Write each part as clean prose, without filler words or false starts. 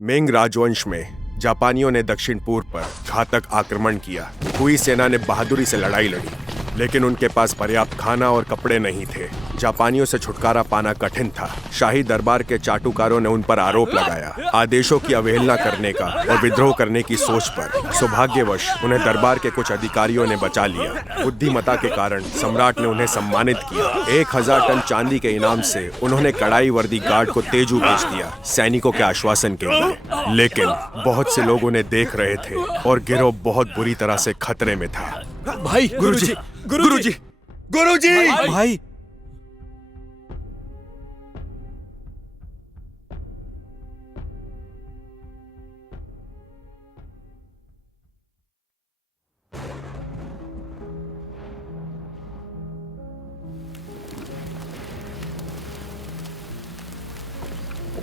Ming राजवंश में जापानियों ने दक्षिण पूर्व पर घातक आक्रमण किया। हुई सेना ने बहादुरी से लड़ाई लड़ी, लेकिन उनके पास पर्याप्त खाना और कपड़े नहीं थे। जापानियों से छुटकारा पाना कठिन था। शाही दरबार के चाटुकारों ने उन पर आरोप लगाया, आदेशों की अवहेलना करने का और विद्रोह करने की सोच पर। सौभाग्यवश उन्हें दरबार के कुछ अधिकारियों ने बचा लिया। बुद्धिमता के कारण सम्राट ने उन्हें सम्मानित किया। 1000 टन चांदी के इनाम से उन्होंने कड़ाई वर्दी गार्ड को तेजू भेज दिया, सैनिकों के आश्वासन के लिए। लेकिन बहुत से लोग उन्हें देख रहे थे और गिरोह बहुत बुरी तरह से खतरे में था। भाई, गुरुजी, गुरुजी, गुरुजी, भाई।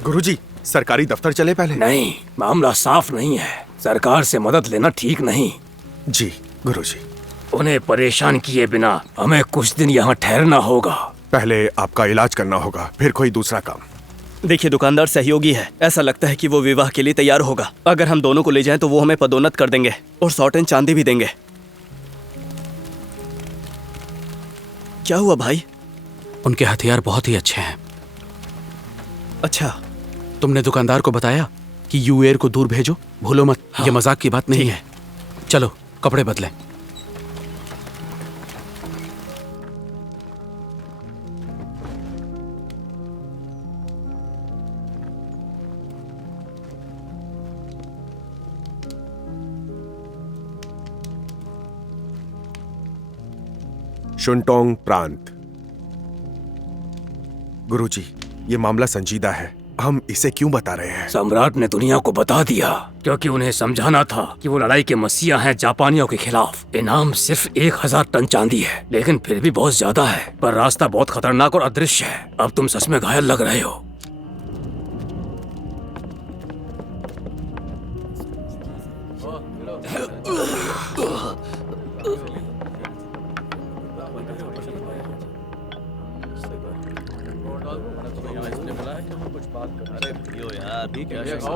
गुरुजी, सरकारी दफ्तर चले पहले। नहीं, मामला साफ नहीं है। सरकार से मदद लेना ठीक नहीं। जी गुरुजी। उन्हें परेशान किए बिना हमें कुछ दिन यहाँ ठहरना होगा। पहले आपका इलाज करना होगा, फिर कोई दूसरा काम। देखिए, दुकानदार सहयोगी है। ऐसा लगता है कि वो विवाह के लिए तैयार होगा। अगर हम दोनों को ले जाएं तो वो हमें पदोन्नत कर देंगे और 100 टन चांदी भी देंगे। क्या हुआ भाई? उनके हथियार बहुत ही अच्छे हैं। अच्छा, तुमने दुकानदार को बताया कि यूएर को दूर भेजो? भूलो मत। हाँ। ये मजाक की बात नहीं है। चलो कपड़े बदलें। शुनटोंग प्रांत। गुरुजी, ये मामला संजीदा है। हम इसे क्यों बता रहे हैं? सम्राट ने दुनिया को बता दिया क्योंकि उन्हें समझाना था कि वो लड़ाई के मसीहा हैं जापानियों के खिलाफ। इनाम सिर्फ 1000 टन चांदी है, लेकिन फिर भी बहुत ज्यादा है। पर रास्ता बहुत खतरनाक और अदृश्य है। अब तुम सच में घायल लग रहे हो।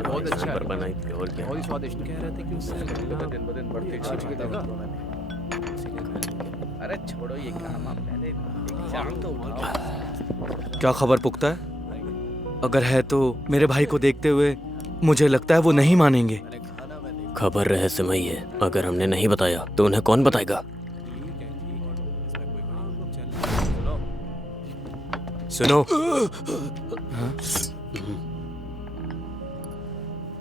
बहुत अच्छा बनाई थी और क्या, बहुत ही स्वादिष्ट। कह रहे थे कि उससे दिन ब दिन बढ़ती अरे छोड़ो ये काम, आप पहले एग्जाम तो उठाओ। क्या खबर पुख्ता है? अगर है तो मेरे भाई को देखते हुए मुझे लगता है वो नहीं मानेंगे। खबर रहस्यमयी है। अगर हमने नहीं बताया तो उन्हें कौन बताएगा? सुनो।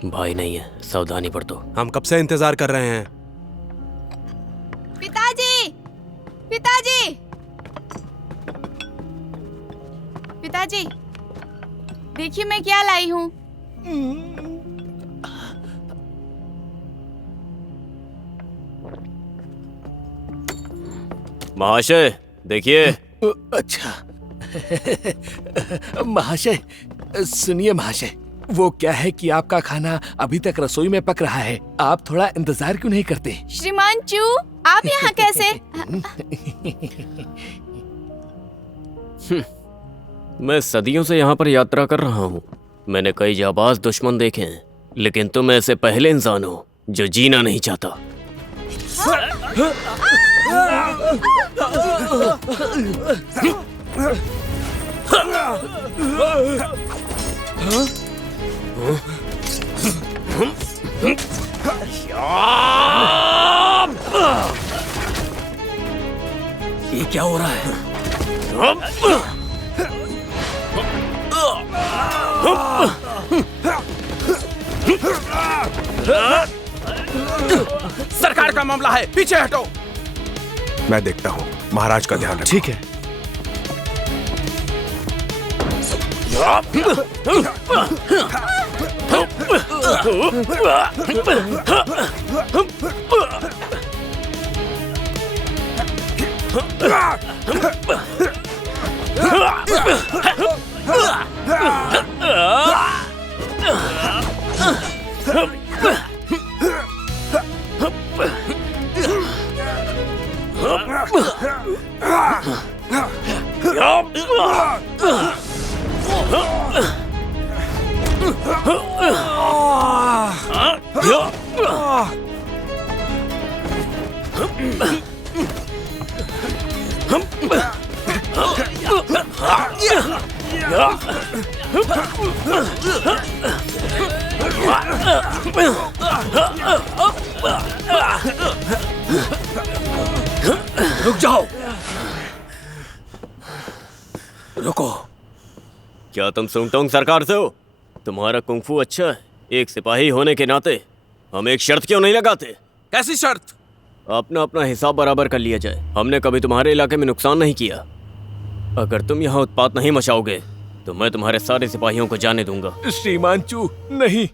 भाई नहीं है, सावधानी बरतो। हम कब से इंतजार कर रहे हैं। पिताजी, पिताजी, पिताजी, देखिए मैं क्या लाई हूँ। महाशय देखिए। अच्छा। महाशय सुनिए महाशय, वो क्या है कि आपका खाना अभी तक रसोई में पक रहा है। आप थोड़ा इंतजार क्यों नहीं करते? श्रीमान चू, आप यहाँ कैसे? मैं सदियों से यहाँ पर यात्रा कर रहा हूँ। मैंने कई जाबाज दुश्मन देखे हैं, लेकिन तुम ऐसे पहले इंसान हो जो जीना नहीं चाहता। ये क्या हो रहा है? सरकार का मामला है, पीछे हटो। मैं देखता हूँ, महाराज का ध्यान रखो। ठीक है। रुक जाओ। रुको। क्या तुम सुंगटोंग सरकार से हो? तुम्हारा कुंफू अच्छा है। एक सिपाही होने के नाते हम एक शर्त क्यों नहीं लगाते? कैसी शर्त? अपना अपना हिसाब बराबर कर लिया जाए। हमने कभी तुम्हारे इलाके में नुकसान नहीं किया। अगर तुम यहाँ उत्पात नहीं मचाओगे तो मैं तुम्हारे सारे सिपाहियों को जाने दूंगा। श्रीमान चू, नहीं,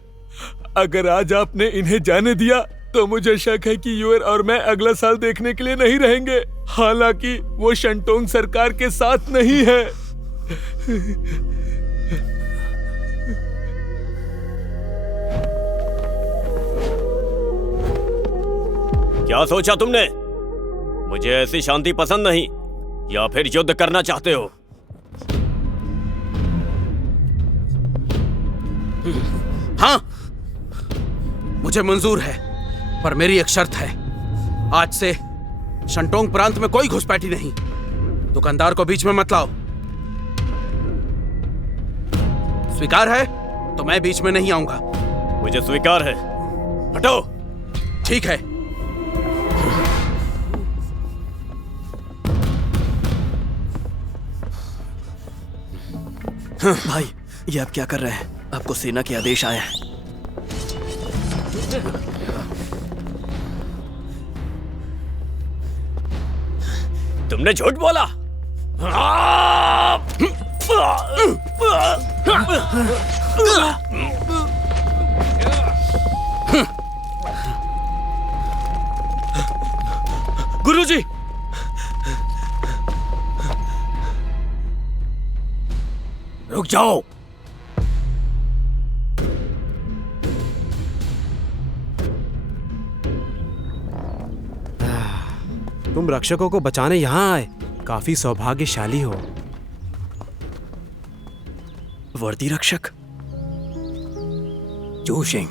अगर आज आपने इन्हें जाने दिया तो मुझे शक है कि यूएर और मैं अगला साल देखने के लिए नहीं रहेंगे। हालांकि वो शंटोंग सरकार के साथ नहीं है। क्या सोचा तुमने? मुझे ऐसी शांति पसंद नहीं, या फिर युद्ध करना चाहते हो? हाँ, मुझे मंजूर है, पर मेरी एक शर्त है। आज से शंटोंग प्रांत में कोई घुसपैठी नहीं। दुकानदार को बीच में मत लाओ। स्वीकार है तो मैं बीच में नहीं आऊंगा। मुझे स्वीकार है। हटो। ठीक है। भाई, ये आप क्या कर रहे हैं? आपको सेना के आदेश आया है। तुमने झूठ बोला। गुरुजी, रुक जाओ। तुम रक्षकों को बचाने यहाँ आए, काफी सौभाग्यशाली हो। वर्दी रक्षक? चू शिंग,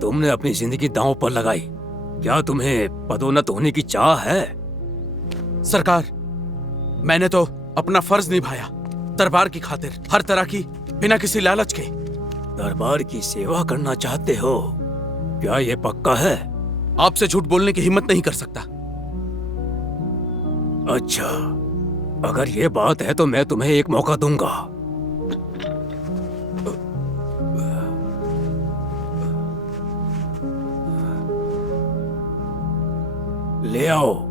तुमने अपनी जिंदगी दांव पर लगाई। क्या तुम्हें पदोन्नत होने की चाह है? सरकार, मैंने तो अपना फर्ज निभाया, दरबार की खातिर, हर तरह की, बिना किसी लालच के। दरबार की सेवा करना चाहते हो? क्या ये पक्का है? आपसे झूठ बोलने की हिम्मत नहीं कर सकता। अच्छा, अगर ये बात है तो मैं तुम्हें एक मौका दूंगा। ले आओ।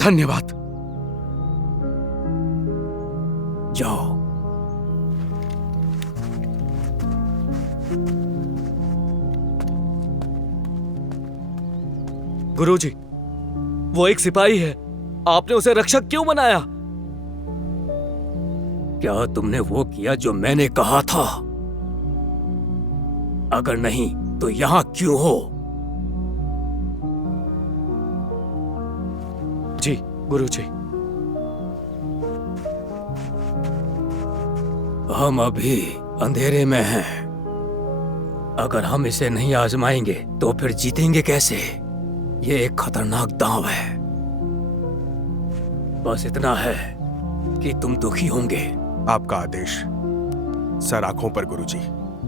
धन्यवाद। जाओ। गुरुजी, वो एक सिपाही है। आपने उसे रक्षक क्यों बनाया? क्या तुमने वो किया जो मैंने कहा था? अगर नहीं तो यहां क्यों हो? जी गुरुजी। हम अभी अंधेरे में हैं। अगर हम इसे नहीं आजमाएंगे तो फिर जीतेंगे कैसे? ये एक खतरनाक दांव है। बस इतना है कि तुम दुखी होंगे। आपका आदेश। सर आंखों पर गुरुजी।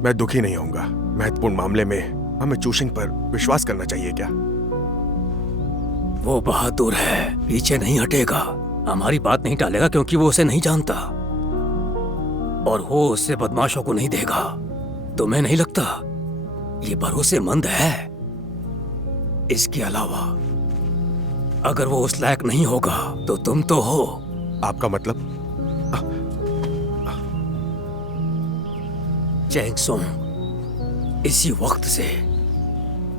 मैं दुखी नहीं होऊंगा। महत्वपूर्ण मामले में हमें चूशिंग पर विश्वास करना चाहिए क्या? वो बहादुर है, पीछे नहीं हटेगा, हमारी बात नहीं टालेगा क्योंकि वो उसे नहीं जानता, और वो उससे बदमाशों को नहीं देगा। तुम्हें नहीं लगता ये भरोसेमंद है? इसके अलावा अगर वो उस लायक नहीं होगा तो तुम तो हो। आपका मतलब? चैंग सोंग, इसी वक्त से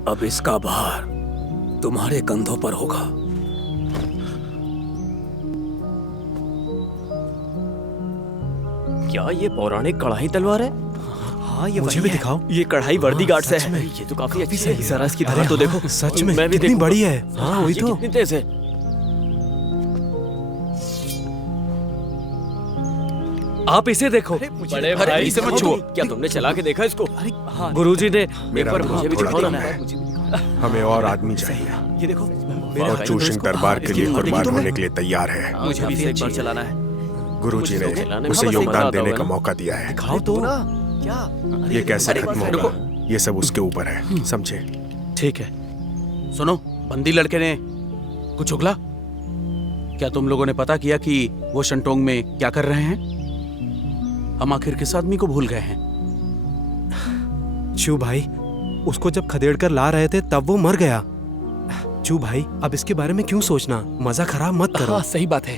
अब इसका भार तुम्हारे कंधों पर होगा। क्या ये पौराणिक कढ़ाई तलवार है? हाँ ये मुझे वही भी है। दिखाओ। ये कढ़ाई वर्दी गार्ड से सच है। में। ये तो काफी अच्छी है। सही जरा इसकी अरे धार तो हाँ, देखो। सच में मैं भी कितनी देखूंगा। बड़ी है। हाँ वही ये तो। कितनी तेज है। आप इसे देखो। बड़े भाई इसे मत छुओ। क्या तुमने चला के देखा इसको? गुरुजी ने मेरा पर दिमाग मुझे भी थोड़ा दिखाओ कम ना। है। हमें और आदमी चाहिए ये देखो। और चूशिंग दरबार के लिए कुर्बान होने के लिए तैयार है। मुझे भी इसे एक बार चलाना है। गुरुजी मुझे ने चलाने में उसे बस एक मजा योगदान आता देने होगा का ना। मौका दिया है। दिखाओ तो। क्या? ये कैसे अरे, खत्म रुको। होगा ये सब उसके ऊपर है, समझे? ठीक है, सुनो, बंदी लड़के ने कुछ उगला? क्या तुम लोगों ने पता किया कि वो शंटोंग में क्या कर रहे हैं? हम आखिर किस आदमी को भूल गए हैं? चू भाई, उसको जब खदेड़ कर ला रहे थे तब वो मर गया। चू भाई, अब इसके बारे में क्यों सोचना? मजा खराब मत करो। हाँ, सही बात है।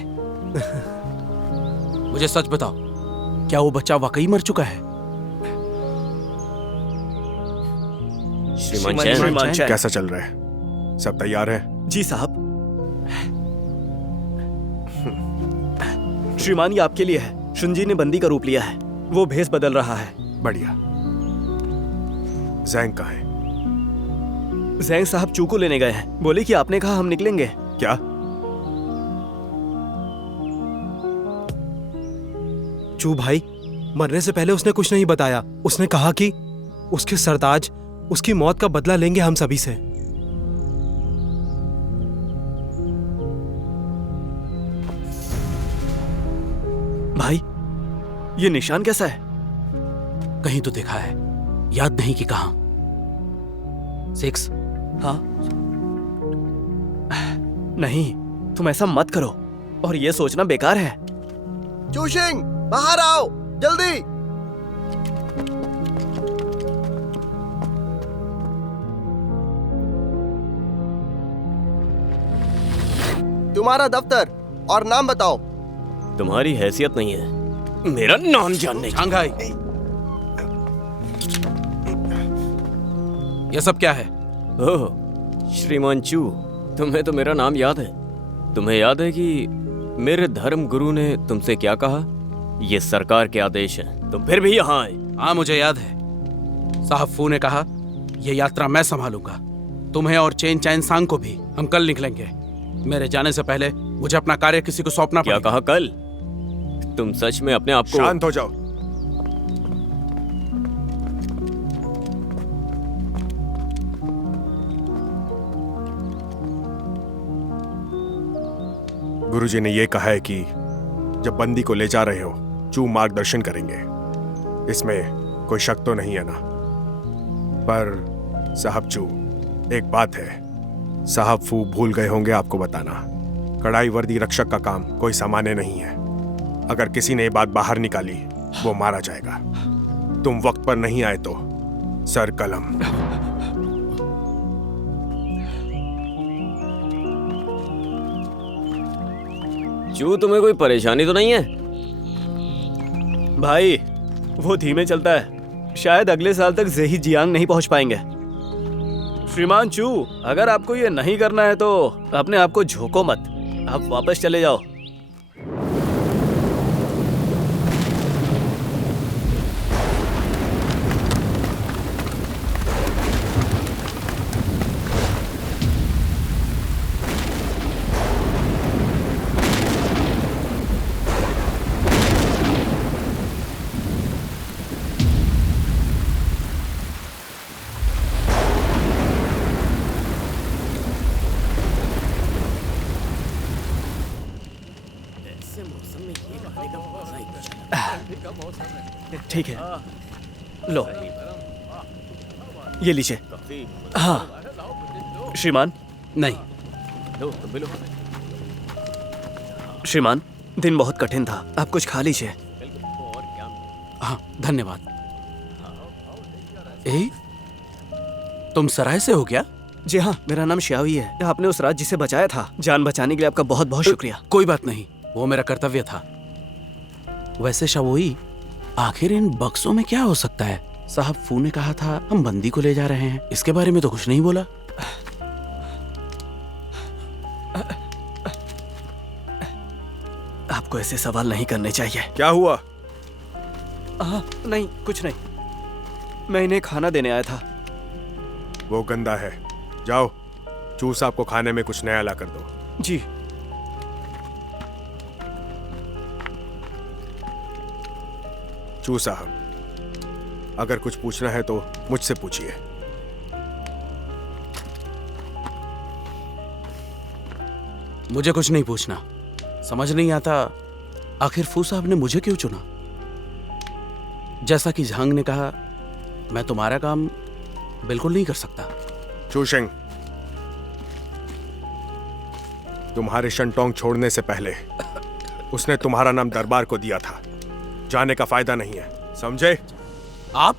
मुझे सच बताओ, क्या वो बच्चा वाकई मर चुका है? श्रीमान श्रीमान चैन, चैन। कैसा चल रहा है? सब तैयार है? जी साहब। श्रीमान ये आपके लिए है। शुंजी ने बंदी का रूप लिया है। वो भेष बदल रहा है। बढ़िया। जैंग कहाँ है? जैंग साहब चू को लेने गए हैं। बोले कि आपने कहा हम निकलेंगे। क्या? चू भाई, मरने से पहले उसने कुछ नहीं बताया। उसने कहा कि उसके सरताज उसकी मौत का बदला लेंगे हम सभी से। भाई ये निशान कैसा है? कहीं तो देखा है, याद नहीं कि कहां। 6। हाँ नहीं, तुम ऐसा मत करो। और ये सोचना बेकार है। चूशिंग, बाहर आओ जल्दी। तुम्हारा दफ्तर और नाम बताओ। तुम्हारी हैसियत नहीं है मेरा नाम जानने की। शांघाई, ये सब क्या है? ओह, श्रीमान चू, तुम्हें तो मेरा नाम याद है। तुम्हें याद है कि मेरे धर्म गुरु ने तुमसे क्या कहा? ये सरकार के आदेश हैं। तुम फिर भी यहाँ आए। हाँ, मुझे याद है। साहब फू ने कहा, यह यात्रा मैं संभालूंगा। तुम्हें और चेन चैन सांग को भी। हम कल निकलेंगे। मेरे जाने से पहले मुझे अपना कार्य किसी को सौंपना क्या पड़ेगा। कहा कल? तुम सच में अपने आप को शांत हो जाओ। गुरुजी ने यह कहा है कि जब बंदी को ले जा रहे हो, चू मार्गदर्शन करेंगे। इसमें कोई शक तो नहीं है ना? पर साहब चू, एक बात है, साहब फू भूल गए होंगे आपको बताना। कड़ाई वर्दी रक्षक का काम कोई सामान्य नहीं है। अगर किसी ने ये बात बाहर निकाली, वो मारा जाएगा। तुम वक्त पर नहीं आए तो सर कलम। चू, तुम्हें कोई परेशानी तो नहीं है? भाई वो धीमे चलता है। शायद अगले साल तक जेही जियांग नहीं पहुंच पाएंगे। श्रीमान चू, अगर आपको ये नहीं करना है तो अपने आप को झोंको मत। आप वापस चले जाओ। ठीक है, लो ये लीजिए। हाँ श्रीमान। नहीं, श्रीमान, दिन बहुत कठिन था। आप कुछ खा लीजिए। हाँ धन्यवाद। तुम सराय से हो क्या? जी हाँ, मेरा नाम श्यावी है। आपने उस राज जिसे बचाया था, जान बचाने के लिए आपका बहुत बहुत शुक्रिया। कोई बात नहीं, वो मेरा कर्तव्य था। वैसे शावोई, आखिर इन बक्सों में क्या हो सकता है? साहब फू ने कहा था हम बंदी को ले जा रहे हैं। इसके बारे में तो कुछ नहीं बोला। आपको ऐसे सवाल नहीं करने चाहिए। क्या हुआ? नहीं, कुछ नहीं। मैं इन्हें खाना देने आया था। वो गंदा है। जाओ, चू साहब को खाने में कुछ नया ला कर दो। जी। चू साहब, अगर कुछ पूछना है तो मुझसे पूछिए। मुझे कुछ नहीं पूछना। समझ नहीं आता आखिर फू साहब ने मुझे क्यों चुना। जैसा कि झांग ने कहा, मैं तुम्हारा काम बिल्कुल नहीं कर सकता। चूशेंग, तुम्हारे शंटोंग छोड़ने से पहले उसने तुम्हारा नाम दरबार को दिया था। जाने का फायदा नहीं है, समझे? आप?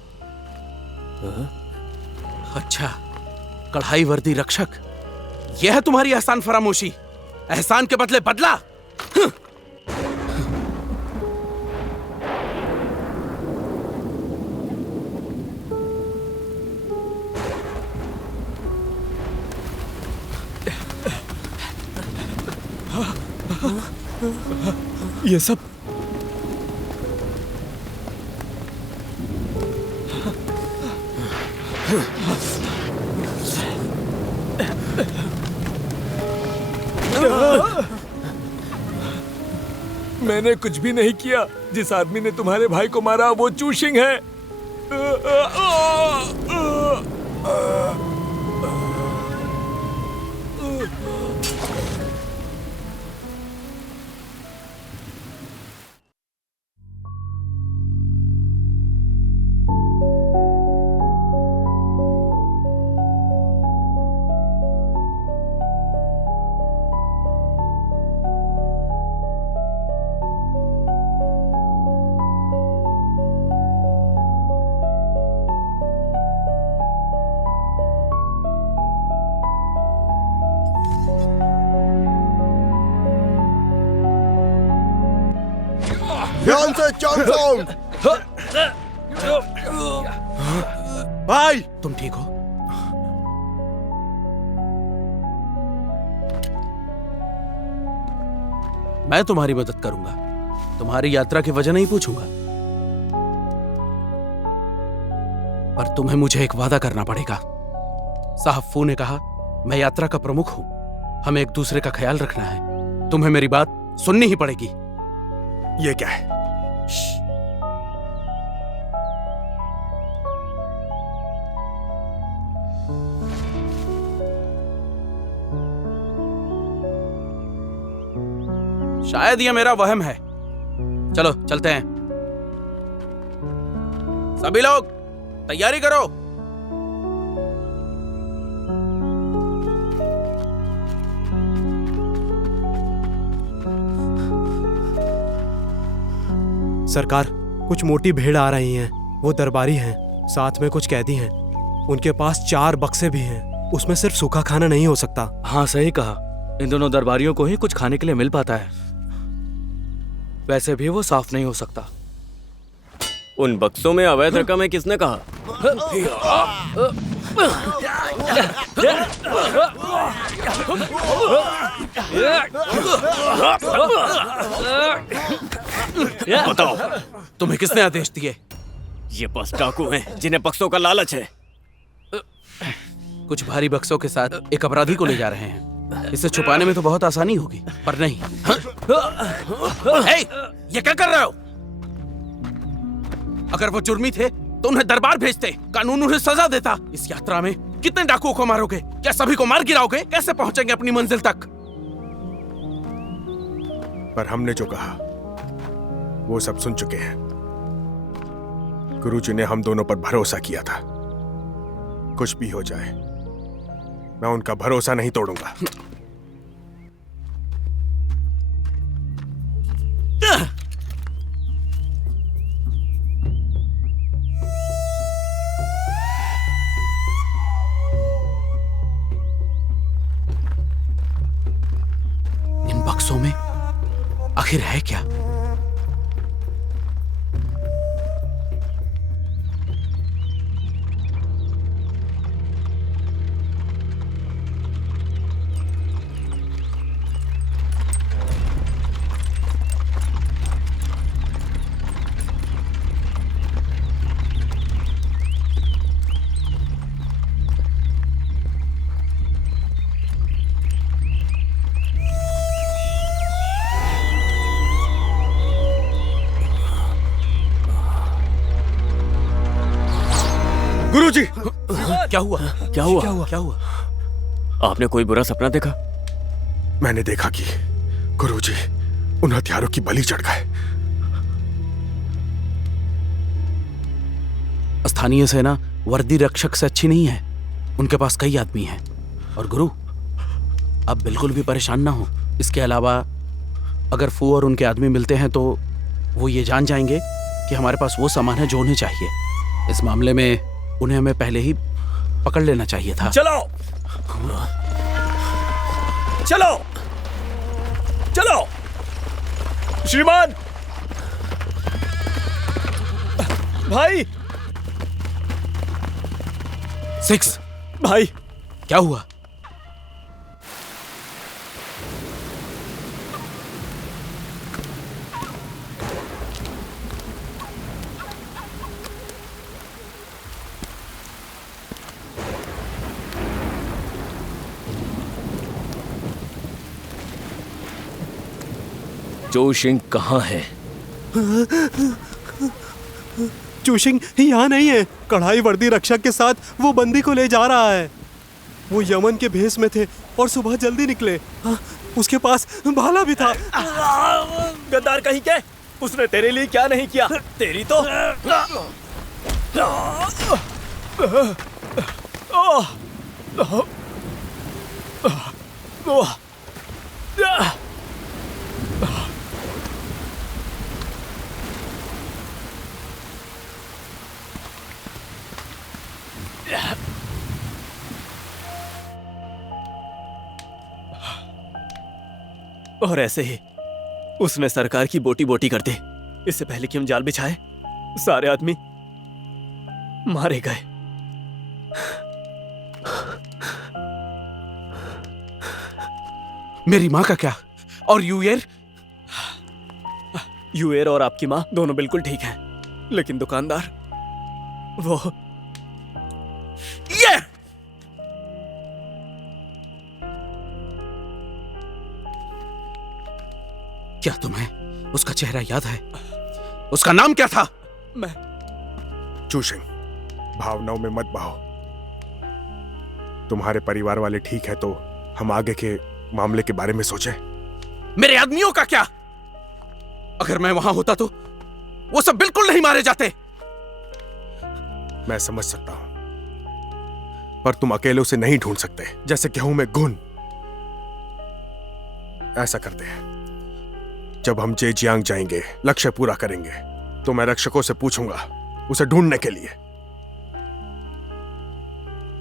अच्छा, कढ़ाई वर्दी रक्षक, यह है तुम्हारी एहसान फरामोशी, एहसान के बदले बदला। ये सब मैंने कुछ भी नहीं किया। जिस आदमी ने तुम्हारे भाई को मारा वो चूशिंग है। ध्यान से चॉन्गसोंग। भाई, तुम ठीक हो? मैं तुम्हारी मदद करूंगा। तुम्हारी यात्रा की वजह नहीं पूछूंगा, पर तुम्हें मुझे एक वादा करना पड़ेगा। साहब फू ने कहा, मैं यात्रा का प्रमुख हूं, हमें एक दूसरे का ख्याल रखना है। तुम्हें मेरी बात सुननी ही पड़ेगी। ये क्या है? शायद यह मेरा वहम है। चलो चलते हैं। सभी लोग तैयारी करो। सरकार, कुछ मोटी भेड़ आ रही हैं। वो दरबारी हैं, साथ में कुछ कैदी हैं। उनके पास 4 बक्से भी हैं। उसमें सिर्फ सूखा खाना नहीं हो सकता। हाँ, सही कहा। इन दोनों दरबारियों को ही कुछ खाने के लिए मिल पाता है। वैसे भी वो साफ नहीं हो सकता। उन बक्सों में अवैध रकम है, किसने कहा? बताओ, तुम्हें किसने आदेश दिए? ये बस डाकू हैं जिन्हें बक्सों का लालच है। कुछ भारी बक्सों के साथ एक अपराधी को ले जा रहे हैं। इसे छुपाने में तो बहुत आसानी होगी, पर नहीं। हे, ये क्या कर रहे हो? अगर वो जुर्मी थे तो उन्हें दरबार भेजते, कानून उन्हें सजा देता। इस यात्रा में कितने डाकुओं को मारोगे? क्या सभी को मार गिराओगे? कैसे पहुंचेंगे अपनी मंजिल तक? पर हमने जो कहा वो सब सुन चुके हैं। गुरुजी ने हम दोनों पर भरोसा किया था। कुछ भी हो जाए, मैं उनका भरोसा नहीं तोड़ूंगा। इन बक्सों में आखिर है क्या? गुरुजी! क्या हुआ? क्या हुआ? क्या हुआ? आपने कोई बुरा सपना देखा? मैंने देखा कि गुरुजी उन हथियारों की बलि चढ़ गए। स्थानीय सेना वर्दी रक्षक से अच्छी नहीं है। उनके पास कई आदमी हैं। और गुरु, आप बिल्कुल भी परेशान ना हो। इसके अलावा अगर फू और उनके आदमी मिलते हैं तो वो ये जान जाएंगे कि हमारे पास वो सामान है जो उन्हें चाहिए। इस मामले में उन्हें हमें पहले ही पकड़ लेना चाहिए था। चलो चलो चलो श्रीमान! भाई! सिक्स, भाई! क्या हुआ? जोशिंग कहाँ है? चूशिंग यहाँ नहीं है। कढ़ाई वर्दी रक्षक के साथ वो बंदी को ले जा रहा है। वो यमन के भेष में थे और सुबह जल्दी निकले। हाँ, उसके पास भाला भी था। गद्दार कहीं के! उसने तेरे लिए क्या नहीं किया? तेरी तो और ऐसे ही उसने सरकार की बोटी बोटी कर दी। इससे पहले कि हम जाल बिछाए, सारे आदमी मारे गए। मेरी माँ का क्या? और यूएर? यूएर और आपकी माँ दोनों बिल्कुल ठीक हैं, लेकिन दुकानदार वो ये क्या तुम्हें उसका चेहरा याद है? उसका नाम क्या था? मैं चूशिंग, भावनाओं में मत बहो। तुम्हारे परिवार वाले ठीक है तो हम आगे के मामले के बारे में सोचें। मेरे आदमियों का क्या? अगर मैं वहां होता तो वो सब बिल्कुल नहीं मारे जाते। मैं समझ सकता हूं, पर तुम अकेले उसे नहीं ढूंढ सकते, जैसे गेहूं में घुन। ऐसा करते हैं, जब हम जेजियांग जाएंगे, लक्ष्य पूरा करेंगे, तो मैं रक्षकों से पूछूंगा उसे ढूंढने के लिए।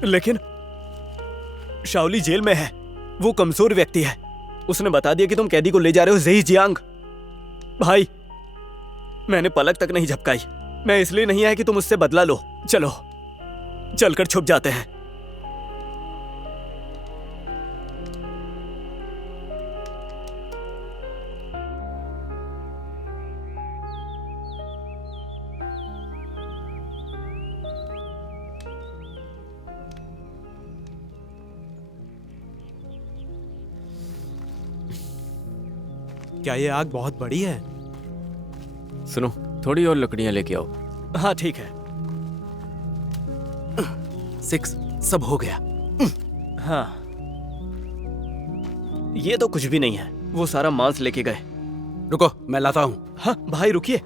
लेकिन शाओली जेल में है। वो कमजोर व्यक्ति है। उसने बता दिया कि तुम कैदी को ले जा रहे हो ज़ेजियांग। भाई, मैंने पलक तक नहीं झपकाई। मैं इसलिए नहीं आया कि तुम उससे बदला लो। चलो चलकर छुप जाते हैं। क्या ये आग बहुत बड़ी है? सुनो, थोड़ी और लकड़ियां लेके आओ। हाँ ठीक है। सिक्स, सब हो गया। हाँ, ये तो कुछ भी नहीं है। वो सारा मांस लेके गए। रुको, मैं लाता हूं। हाँ भाई रुकिए।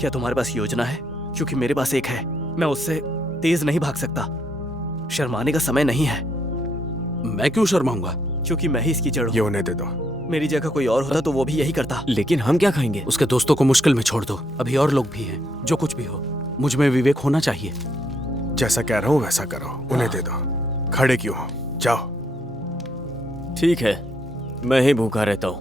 क्या तुम्हारे पास योजना है? क्योंकि मेरे पास एक है। मैं उससे तेज नहीं भाग सकता। शर्माने का समय नहीं है। मैं क्यों शर्माऊंगा? क्योंकि मैं ही इसकी जड़ ये हूं। उन्हें दे दो। मेरी जगह कोई और होता तो वो भी यही करता। लेकिन हम क्या खाएंगे? उसके दोस्तों को मुश्किल में छोड़ दो। अभी और लोग भी हैं। जो कुछ भी हो, मुझ में विवेक होना चाहिए। जैसा कह रहा हूं वैसा करो, उन्हें दे दो। खड़े क्यों हो? जाओ। ठीक है, मैं ही भूखा रहता हूं।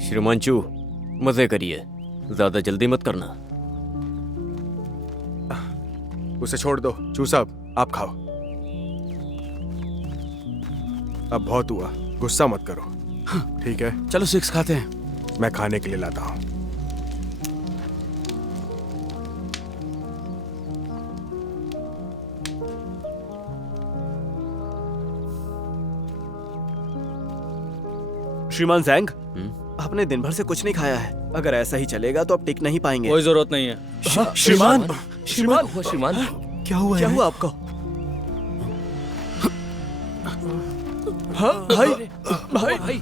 श्रीमान चू, मजे करिए, ज्यादा जल्दी मत करना। उसे छोड़ दो। चू साहब, आप खाओ। अब बहुत हुआ, गुस्सा मत करो, ठीक है? चलो सिक्स खाते हैं। मैं खाने के लिए लाता हूं। श्रीमान जैंग, आपने दिन भर से कुछ नहीं खाया है। अगर ऐसा ही चलेगा तो आप टिक नहीं पाएंगे। कोई जरूरत नहीं है। श्रीमान, श्रीमान, श्रीमान, क्या हुआ क्या है? हुआ आपको? हाँ भाई, भाई,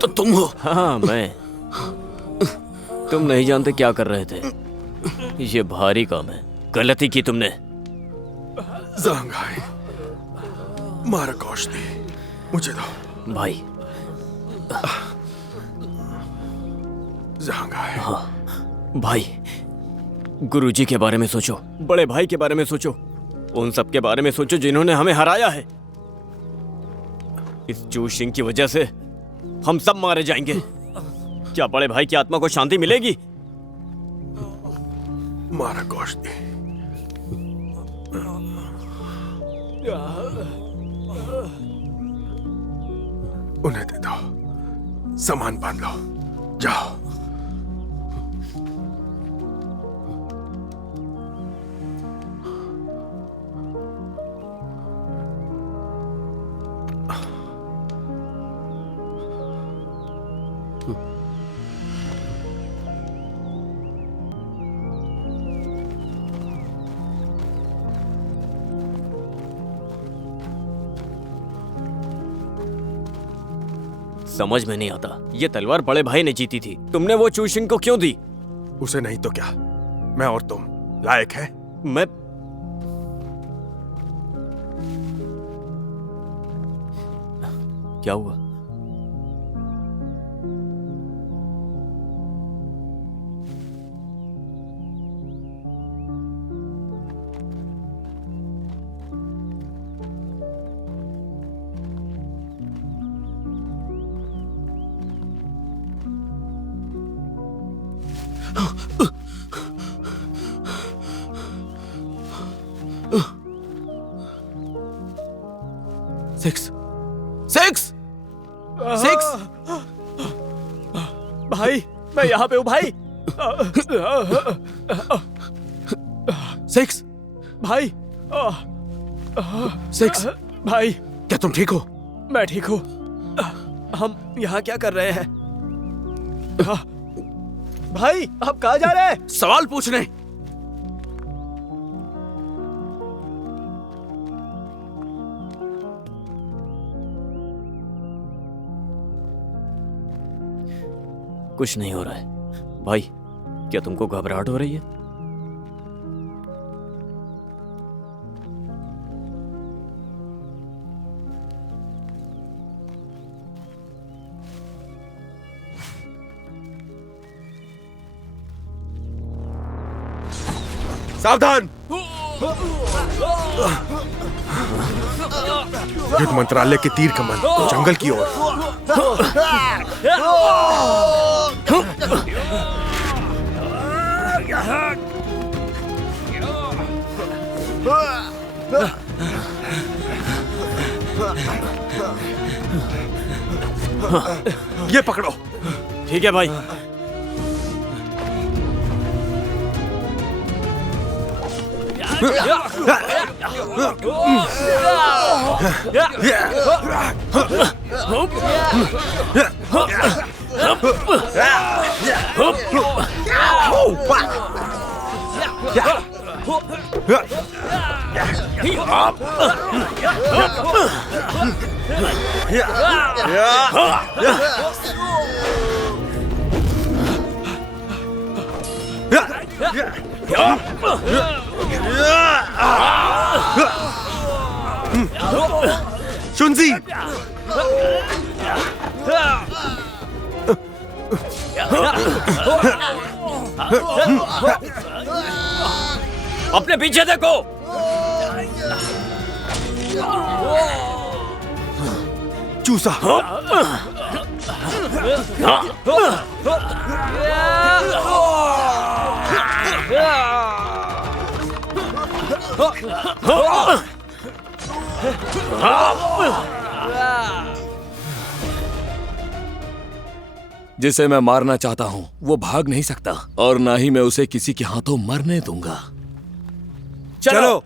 तो तुम हो? हाँ मैं। तुम नहीं जानते क्या कर रहे थे। ये भारी काम है। गलती की तुमने। ज़ांघाई, मारा कौशती, मुझे दो। भाई। ज़ांघाई। हाँ भाई, गुरुजी के बारे में सोचो, बड़े भाई के बारे में सोचो, उन सब के बारे में सोचो जिन्होंने हमें हराया है। इस चू सिंह की वजह से हम सब मारे जाएंगे। क्या बड़े भाई की आत्मा को शांति मिलेगी? मारा कौशती। उन्हें दे दो, सामान बांध लो, जाओ। समझ में नहीं आता, ये तलवार बड़े भाई ने जीती थी, तुमने वो चू सिंह को क्यों दी? उसे नहीं तो क्या, मैं और तुम लायक है? मैं क्या हुआ? सिक्स भाई, मैं यहाँ पे हूँ भाई। सिक्स भाई, सिक्स भाई, क्या तुम ठीक हो? मैं ठीक हूँ। हम यहाँ क्या कर रहे हैं? भाई, आप कहाँ जा रहे हैं? सवाल पूछने। कुछ नहीं हो रहा है। भाई, क्या तुमको घबराहट हो रही है? सावधान! युद्ध मंत्रालय के तीर कमल जंगल की ओर। ये पकड़ो। ठीक है भाई। शुनजी! अपने पीछे देखो। चूसा! जिसे मैं मारना चाहता हूँ वो भाग नहीं सकता और ना ही मैं उसे किसी के हाथों मरने दूंगा। चलो।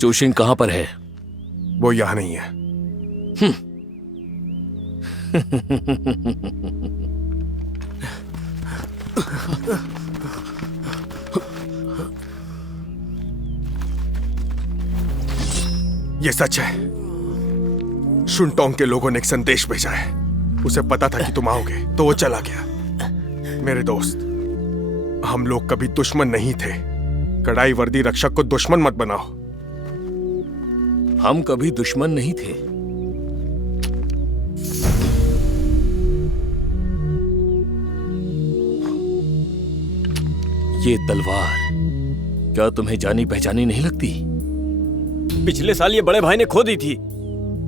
चूशिंग कहाँ पर है? वो यहाँ नहीं है। ये सच है। शुनटोंग के लोगों ने एक संदेश भेजा है। उसे पता था कि तुम आओगे, तो वो चला गया। मेरे दोस्त, हम लोग कभी दुश्मन नहीं थे। कड़ाई वर्दी रक्षक को दुश्मन मत बनाओ। हम कभी दुश्मन नहीं थे। ये तलवार क्या तुम्हें जानी पहचानी नहीं लगती? पिछले साल ये बड़े भाई ने खो दी थी।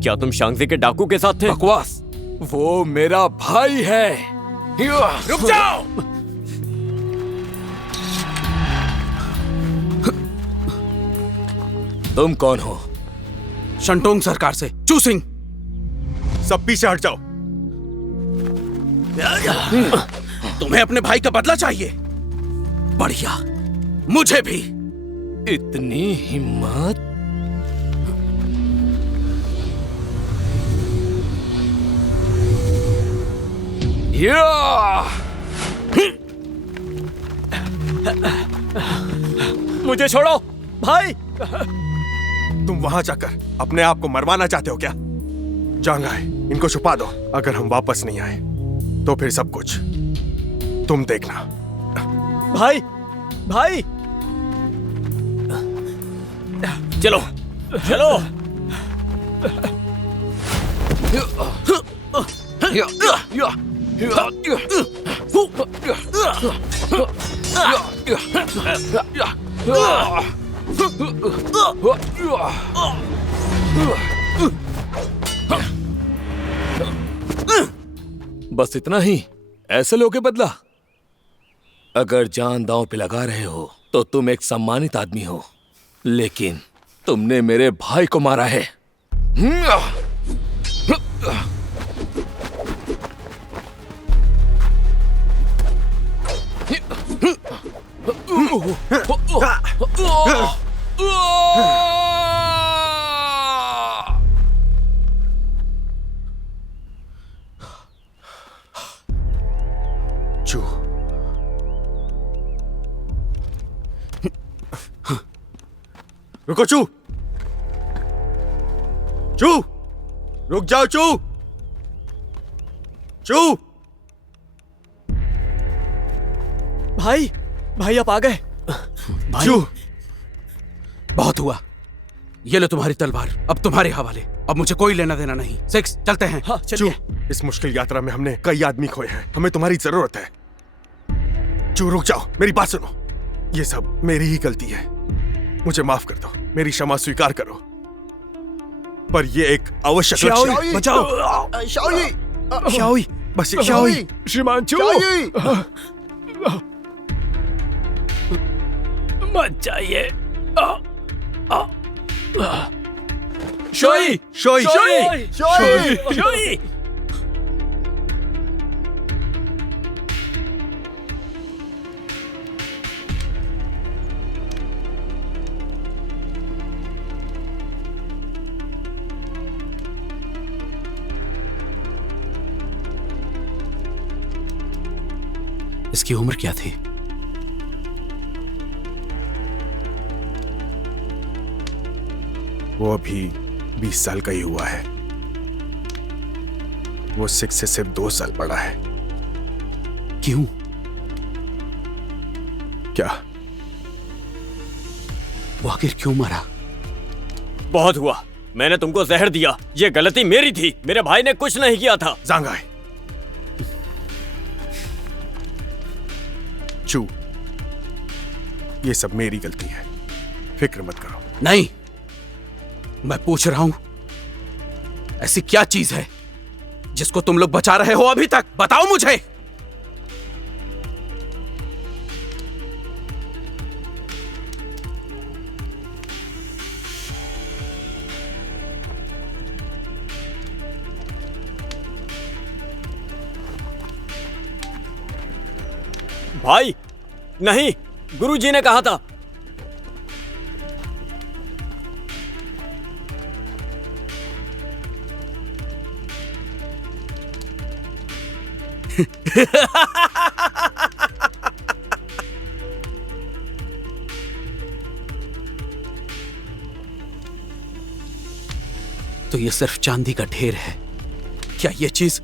क्या तुम शांगजी के डाकू के साथ थे? बकवास, वो मेरा भाई है। रुक जाओ। तुम कौन हो? शंटोंग सरकार से चूसिंग। सब पीछे हट जाओ। तुम्हें अपने भाई का बदला चाहिए? बढ़िया, मुझे भी। इतनी हिम्मत? मुझे छोड़ो भाई। तुम वहां जाकर अपने आप को मरवाना चाहते हो क्या? जांगाई, इनको छुपा दो। अगर हम वापस नहीं आए तो फिर सब कुछ तुम देखना। भाई भाई, चलो चलो। बस इतना ही? ऐसे लोगे बदला? अगर जान दांव पे लगा रहे हो तो तुम एक सम्मानित आदमी हो, लेकिन तुमने मेरे भाई को मारा है। चू, रुको चू, चू, रुक जाओ चू, चू। भाई भाई, आप आ गए। चू, बहुत हुआ। ये लो तुम्हारी तलवार, अब तुम्हारे हवाले। अब मुझे कोई लेना देना नहीं। सिक्स, चलते हैं। हाँ चलिए। इस मुश्किल यात्रा में हमने कई आदमी खोए हैं। हमें तुम्हारी जरूरत है। चू, रुक जाओ, मेरी बात सुनो। ये सब मेरी ही गलती है। मुझे माफ कर दो, मेरी क्षमा स्वीकार करो। पर ये एक आवश्यक लक्ष्य है। बचाओ। शाओई, बस शाओई, श्रीमान चू, मत जाइए। Showy, showy, showy. इसकी उम्र क्या थी? वो अभी 20 साल का ही हुआ है। वो 6 से सिर्फ 2 साल बड़ा है। क्यों? क्या? वो आखिर क्यों मरा? बहुत हुआ। मैंने तुमको जहर दिया। ये गलती मेरी थी। मेरे भाई ने कुछ नहीं किया था। जांगाई, चू, ये सब मेरी गलती है। फिक्र मत करो। नहीं, मैं पूछ रहा हूं, ऐसी क्या चीज है जिसको तुम लोग बचा रहे हो अभी तक? बताओ मुझे। भाई नहीं, गुरुजी ने कहा था। तो ये सिर्फ चांदी का ढेर है। क्या ये चीज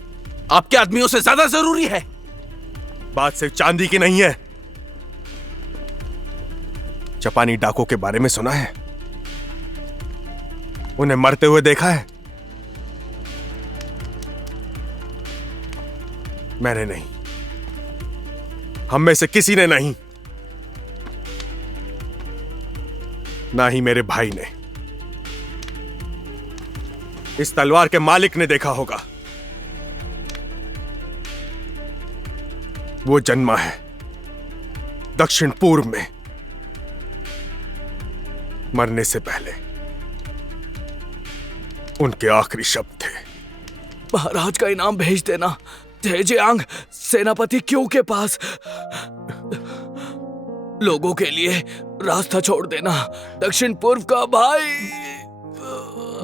आपके आदमियों से ज्यादा जरूरी है? बात सिर्फ चांदी की नहीं है। जापानी डाकुओं के बारे में सुना है? उन्हें मरते हुए देखा है? मैंने नहीं, हम में से किसी ने नहीं, ना ही मेरे भाई ने। इस तलवार के मालिक ने देखा होगा। वो जन्मा है दक्षिण पूर्व में। मरने से पहले उनके आखिरी शब्द थे, महाराज का इनाम भेज देना तेजियांग सेनापति क्यू के पास। लोगों के लिए रास्ता छोड़ देना। दक्षिण पूर्व का भाई।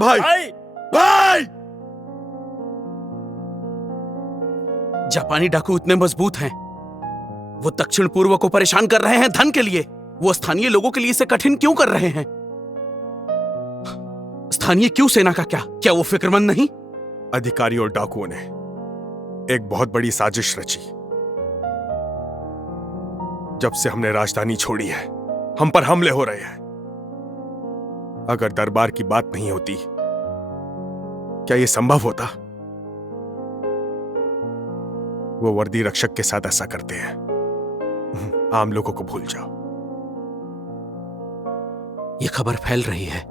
भाई भाई। जापानी डाकू इतने मजबूत हैं, वो दक्षिण पूर्व को परेशान कर रहे हैं धन के लिए। वो स्थानीय लोगों के लिए इसे कठिन क्यों कर रहे हैं? स्थानीय क्यों सेना का क्या वो फिक्रमंद नहीं? अधिकारी और डाकुओं ने एक बहुत बड़ी साजिश रची। जब से हमने राजधानी छोड़ी है, हम पर हमले हो रहे हैं। अगर दरबार की बात नहीं होती, क्या यह संभव होता? वो वर्दी रक्षक के साथ ऐसा करते हैं। आम लोगों को भूल जाओ। ये खबर फैल रही है।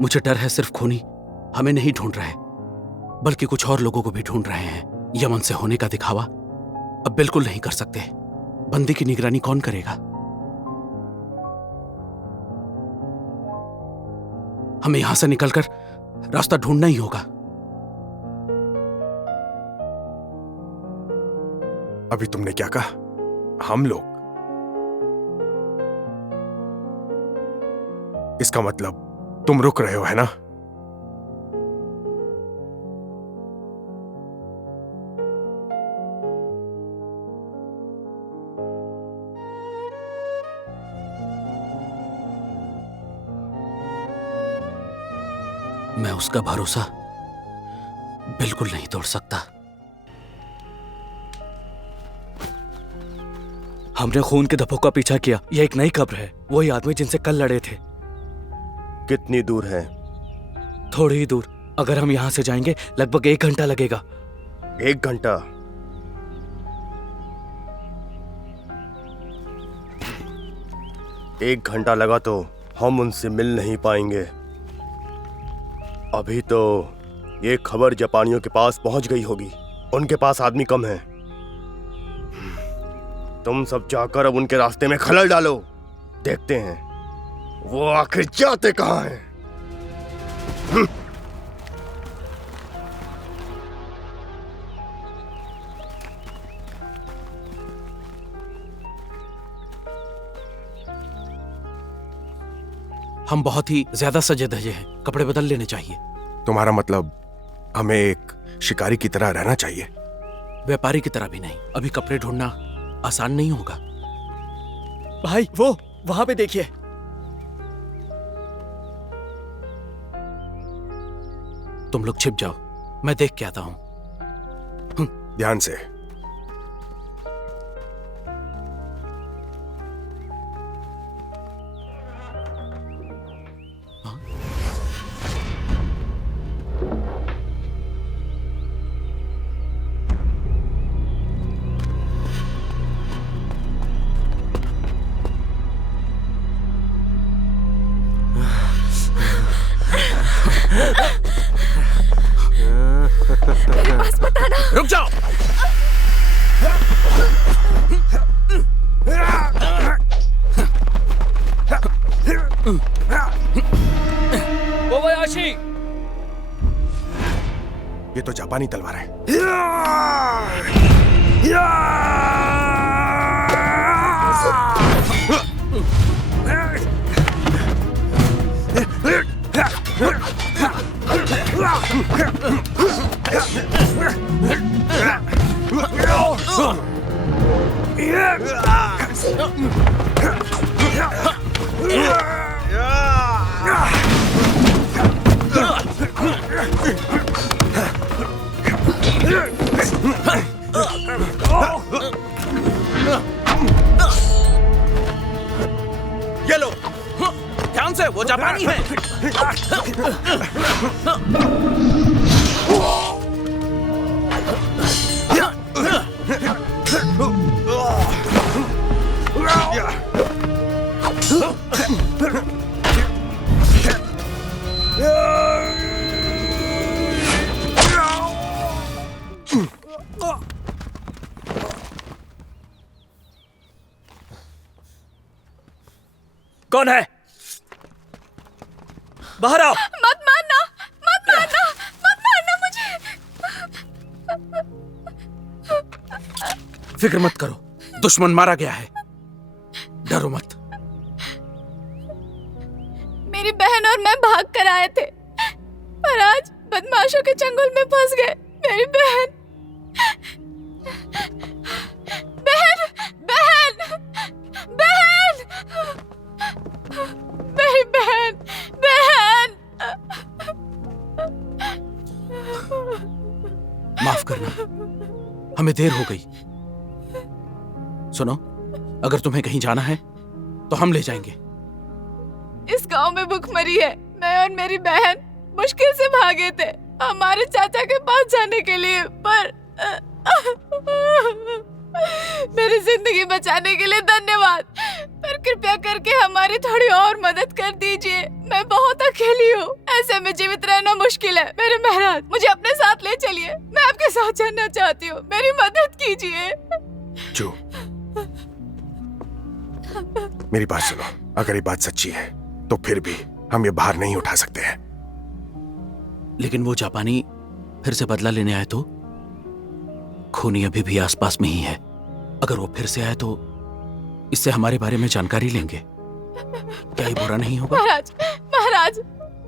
मुझे डर है सिर्फ खूनी हमें नहीं ढूंढ रहे, बल्कि कुछ और लोगों को भी ढूंढ रहे हैं। यमन से होने का दिखावा अब बिल्कुल नहीं कर सकते। बंदी की निगरानी कौन करेगा? हमें यहां से निकलकर रास्ता ढूंढना ही होगा। अभी तुमने क्या कहा? हम लोग? इसका मतलब तुम रुक रहे हो, है ना? मैं उसका भरोसा बिल्कुल नहीं तोड़ सकता। हमने खून के धब्बों का पीछा किया। यह एक नई कब्र है। वही आदमी जिनसे कल लड़े थे। कितनी दूर है? थोड़ी ही दूर। अगर हम यहां से जाएंगे लगभग 1 घंटा लगेगा। 1 घंटा? एक घंटा लगा तो हम उनसे मिल नहीं पाएंगे। अभी तो ये खबर जापानियों के पास पहुंच गई होगी। उनके पास आदमी कम है। तुम सब जाकर अब उनके रास्ते में खलल डालो। देखते हैं वो आखिर जाते कहां हैं। हम बहुत ही ज्यादा सजे धजे हैं। कपड़े बदल लेने चाहिए। तुम्हारा मतलब हमें एक शिकारी की तरह रहना चाहिए? व्यापारी की तरह भी नहीं। अभी कपड़े ढूंढना आसान नहीं होगा। भाई वो वहां पे देखिए। तुम लोग छिप जाओ, मैं देख के आता हूं। ध्यान से। रुक जाओ। कोबायाशी, ये तो जापानी तलवार है। ये लो, ध्यान से, वो जापानी है। कौन है? बाहर आओ। मत मारना, मत मारना, मत मारना मुझे। फिक्र मत करो, दुश्मन मारा गया है, डरो मत। मेरी बहन और मैं भाग कर आए थे, पर आज बदमाशों के चंगुल में फंस गए। मेरी बहन, बहन, बहन, बहन, मेरी बहन, बहन। माफ करना, हमें देर हो गई। सुनो, अगर तुम्हें कहीं जाना है तो हम ले जाएंगे। इस गांव में भूखमरी है। मैं और मेरी बहन मुश्किल से भागे थे हमारे चाचा के पास जाने के लिए, पर मेरी जिंदगी बचाने के लिए धन्यवाद, पर कृपया करके हमारी थोड़ी और मदद कर दीजिए। मैं बहुत अकेली हूँ, ऐसे में जीवित रहना मुश्किल है। मेरे महाराज, मुझे अपने साथ ले चलिए, मैं आपके साथ जाना चाहती हूँ, मेरी मदद कीजिए। जो मेरी बात सुनो, अगर ये बात सच्ची है तो फिर भी हम ये बाहर नहीं उठा सकते हैं। लेकिन वो जापानी फिर से बदला लेने आए तो? खूनी अभी भी आसपास में ही है। अगर वो फिर से आए तो इससे हमारे बारे में जानकारी लेंगे। क्या ये बुरा नहीं होगा? महाराज, महाराज,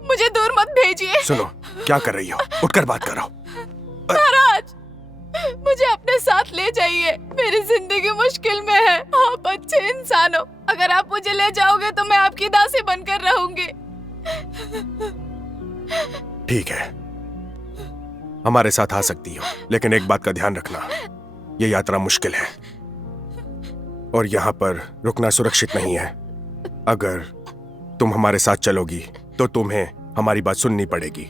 मुझे दूर मत भेजिए। सुनो, क्या कर रही हो? उठकर बात करो। महाराज, मुझे अपने साथ ले जाइए, मेरी जिंदगी मुश्किल में है। आप अच्छे इंसान हो, अगर आप मुझे ले जाओगे तो मैं आपकी दासी बनकर रहूंगी। ठीक है, हमारे साथ आ सकती हो, लेकिन एक बात का ध्यान रखना, ये यात्रा मुश्किल है और यहाँ पर रुकना सुरक्षित नहीं है। अगर तुम हमारे साथ चलोगी तो तुम्हें हमारी बात सुननी पड़ेगी,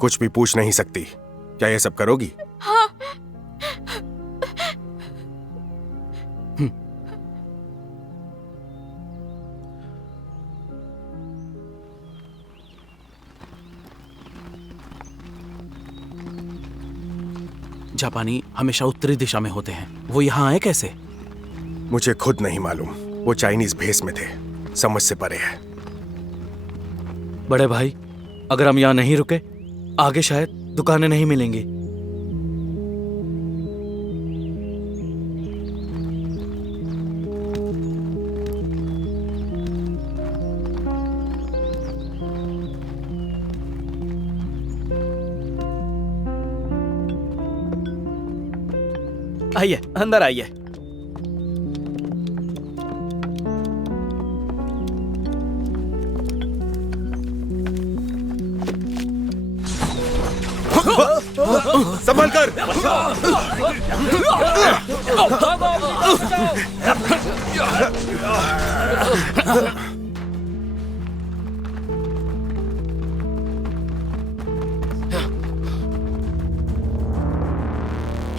कुछ भी पूछ नहीं सकती। क्या ये सब करोगी? हाँ। जापानी हमेशा उत्तरी दिशा में होते हैं, वो यहाँ आए कैसे? मुझे खुद नहीं मालूम, वो चाइनीज भेस में थे, समझ से परे है। बड़े भाई, अगर हम यहाँ नहीं रुके, आगे शायद दुकानें नहीं मिलेंगी। आइए, अंदर आइए। संभल कर।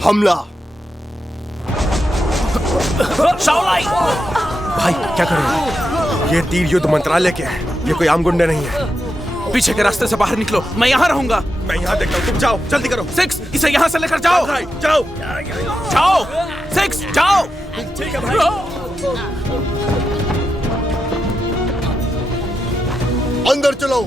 हमला। भाई क्या कर रहे हो? ये तीर युद्ध मंत्रालय के है, ये कोई आम गुंडे नहीं है। पीछे के रास्ते से बाहर निकलो, मैं यहाँ रहूंगा। मैं यहाँ देखता हूँ, तुम जाओ, जल्दी करो। 6, इसे यहाँ से लेकर जाओ। जाओ। जाओ 6, जाओ। ठीक है भाई। अंदर चलो।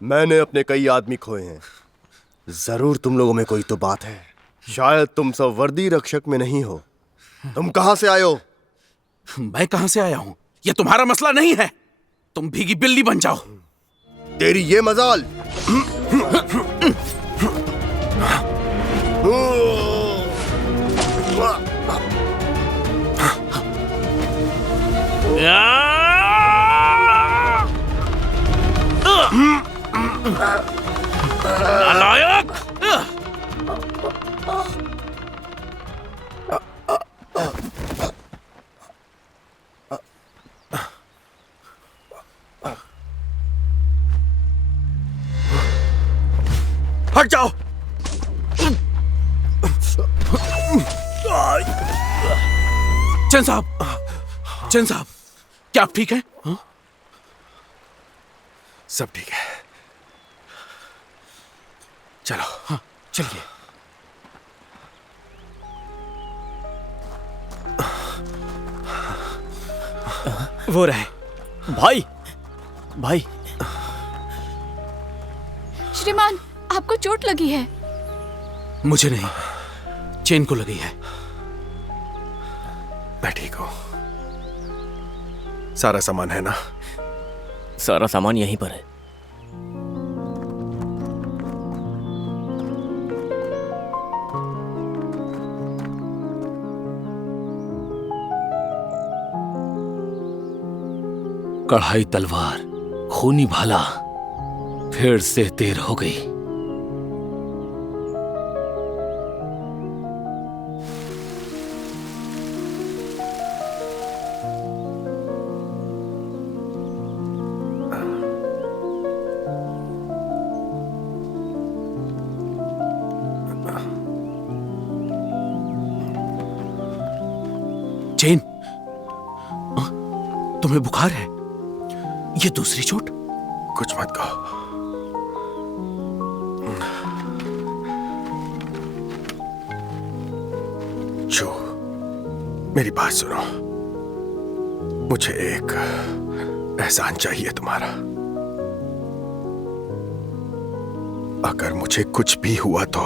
मैंने अपने कई आदमी खोए हैं। जरूर तुम लोगों में कोई तो बात है। शायद तुम सब वर्दी रक्षक में नहीं हो। तुम कहां से आए हो? मैं कहां से आया हूं ये तुम्हारा मसला नहीं है। तुम भीगी बिल्ली बन जाओ। तेरी ये मजाल। नालायक! हट जाओ। चंद साहब, चंद साहब, क्या आप ठीक हैं? सब ठीक है। चलो। हाँ, चलिए। वो रहे। भाई, भाई। श्रीमान, आपको चोट लगी है? मुझे नहीं, चेन को लगी है। मैं ठीक हूं। सारा सामान है ना? सारा सामान यहीं पर है। कढ़ाई तलवार, खूनी भाला, फिर से देर हो गई। चेन, तुम्हें बुखार है? ये दूसरी चोट? कुछ मत कहो। चू, मेरी बात सुनो। मुझे एक एहसान चाहिए तुम्हारा। अगर मुझे कुछ भी हुआ तो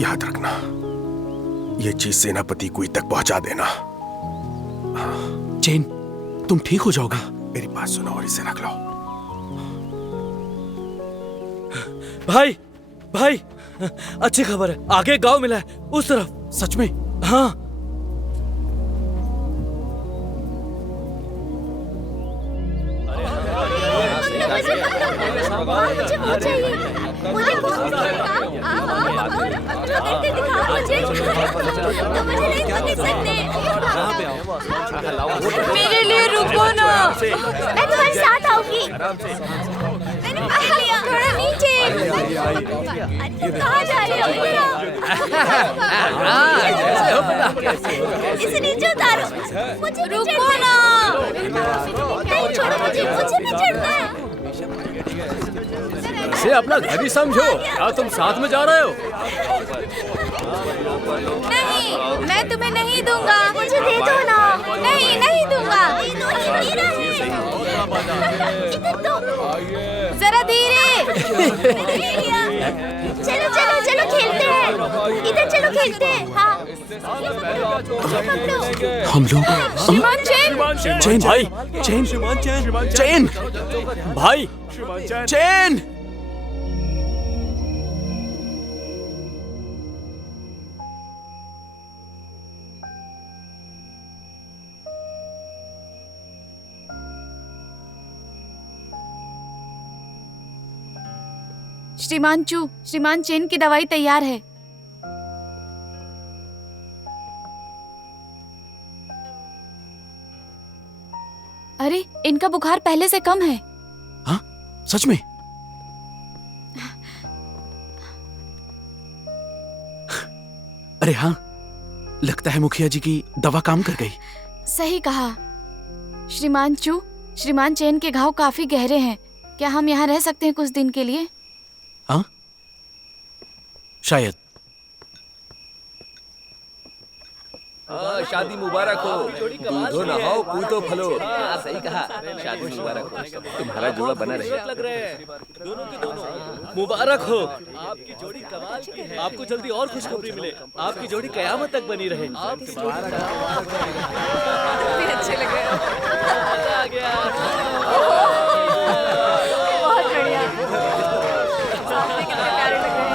याद रखना, ये चीज सेनापति कुई तक पहुंचा देना। चेन, तुम ठीक हो जाओगे। मेरी बात सुनो और इसे रख लो। भाई, भाई, अच्छी खबर है। आगे गांव मिला है, उस तरफ। सच में? हाँ। मेरे लिए रुको ना। मैं तुम्हारे साथ आऊंगी। मैंने पकड़ लिया। थोड़ा नीचे। कहाँ जा रहे हो? इसे नीचे उतारो। मुझे रुको ना। नहीं छोड़ो मुझे भी चढ़ना है। इसे अपना घर ही समझो। क्या तुम साथ में जा रहे हो? नहीं, मैं तुम्हें नहीं दूंगा। मुझे दे दो ना। नहीं, नहीं दूंगा। जरा धीरे। चलो चलो चलो खेलते हैं, इधर चलो खेलते हैं। हाँ हम लोग श्रीमान चैन, चैन भाई, चैन श्रीमान चैन, चैन भाई चैन। श्रीमान चू, श्रीमान चैन की दवाई तैयार है। अरे इनका बुखार पहले से कम है। हाँ सच में? अरे हाँ, लगता है मुखिया जी की दवा काम कर गई। सही कहा। श्रीमान चू, श्रीमान चैन के घाव काफी गहरे हैं। क्या हम यहाँ रह सकते हैं कुछ दिन के लिए? हाँ शायद। शादी मुबारक हो, दूधो नहाओ पूतो फलो। सही कहा, शादी मुबारक हो, तुम्हारा जोड़ा बना रहे। लग रहे हैं दोनों के दोनों। मुबारक हो, आपकी जोड़ी कमाल की है। आपको जल्दी और खुशखबरी मिले, आपकी जोड़ी कयामत तक बनी रहे। अच्छे लग रहे हैं। आ गया। बहुत बढ़िया। साथ में कितने प्यारे लग रहे हैं।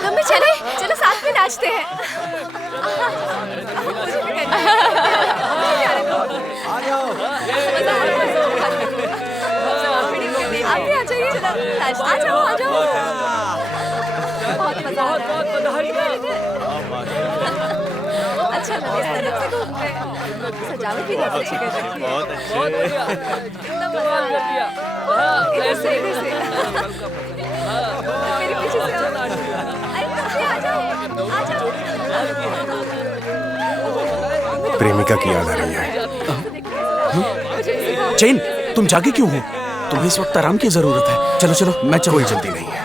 हम भी चले, चलो साथ में नाचते हैं। मुझे भी करना है। आप भी आ जाइए, आ जाओ आ जाओ। बहुत मजा आ रहा है। अच्छा लगा इस तरफ से घूम के। सजावट भी बहुत अच्छी कर रखी है। बहुत बढ़िया, कितना मजा कर दिया। इधर से मेरे पीछे से अरे पीछे आ जाओ, आ जाओ। प्रेमिका की याद आ रही है। चैन तुम जागे क्यों हो? तुम्हें इस वक्त आराम की जरूरत है। चलो चलो, मैं चलो। कोई जल्दी नहीं है।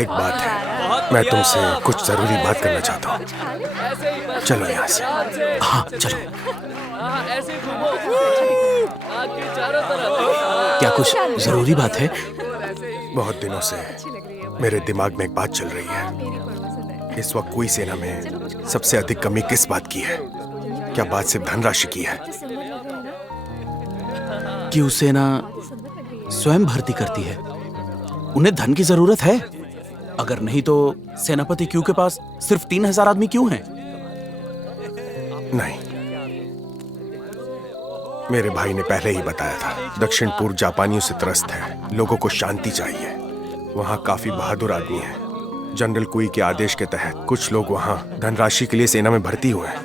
एक बात है, मैं तुमसे कुछ जरूरी बात करना चाहता हूँ। चलो यहाँ से। हाँ चलो। ऐसे घूमो आपके चारों तरफ। क्या कुछ जरूरी बात है? बहुत दिनों से मेरे दिमाग में एक बात चल रही है। इस वक्त कोई सेना में सबसे अधिक कमी किस बात की है? क्या बात सिर्फ धनराशि की है? क्यों सेना स्वयं भर्ती करती है? उन्हें धन की जरूरत है। अगर नहीं तो सेनापति क्यू के पास सिर्फ 3000 आदमी क्यों हैं? नहीं, मेरे भाई ने पहले ही बताया था, दक्षिण पूर्व जापानियों से त्रस्त है। लोगों को शांति चाहिए। वहाँ काफी बहादुर आदमी हैं। जनरल कुई के आदेश के तहत कुछ लोग वहाँ धनराशि के लिए सेना में भर्ती हुए हैं।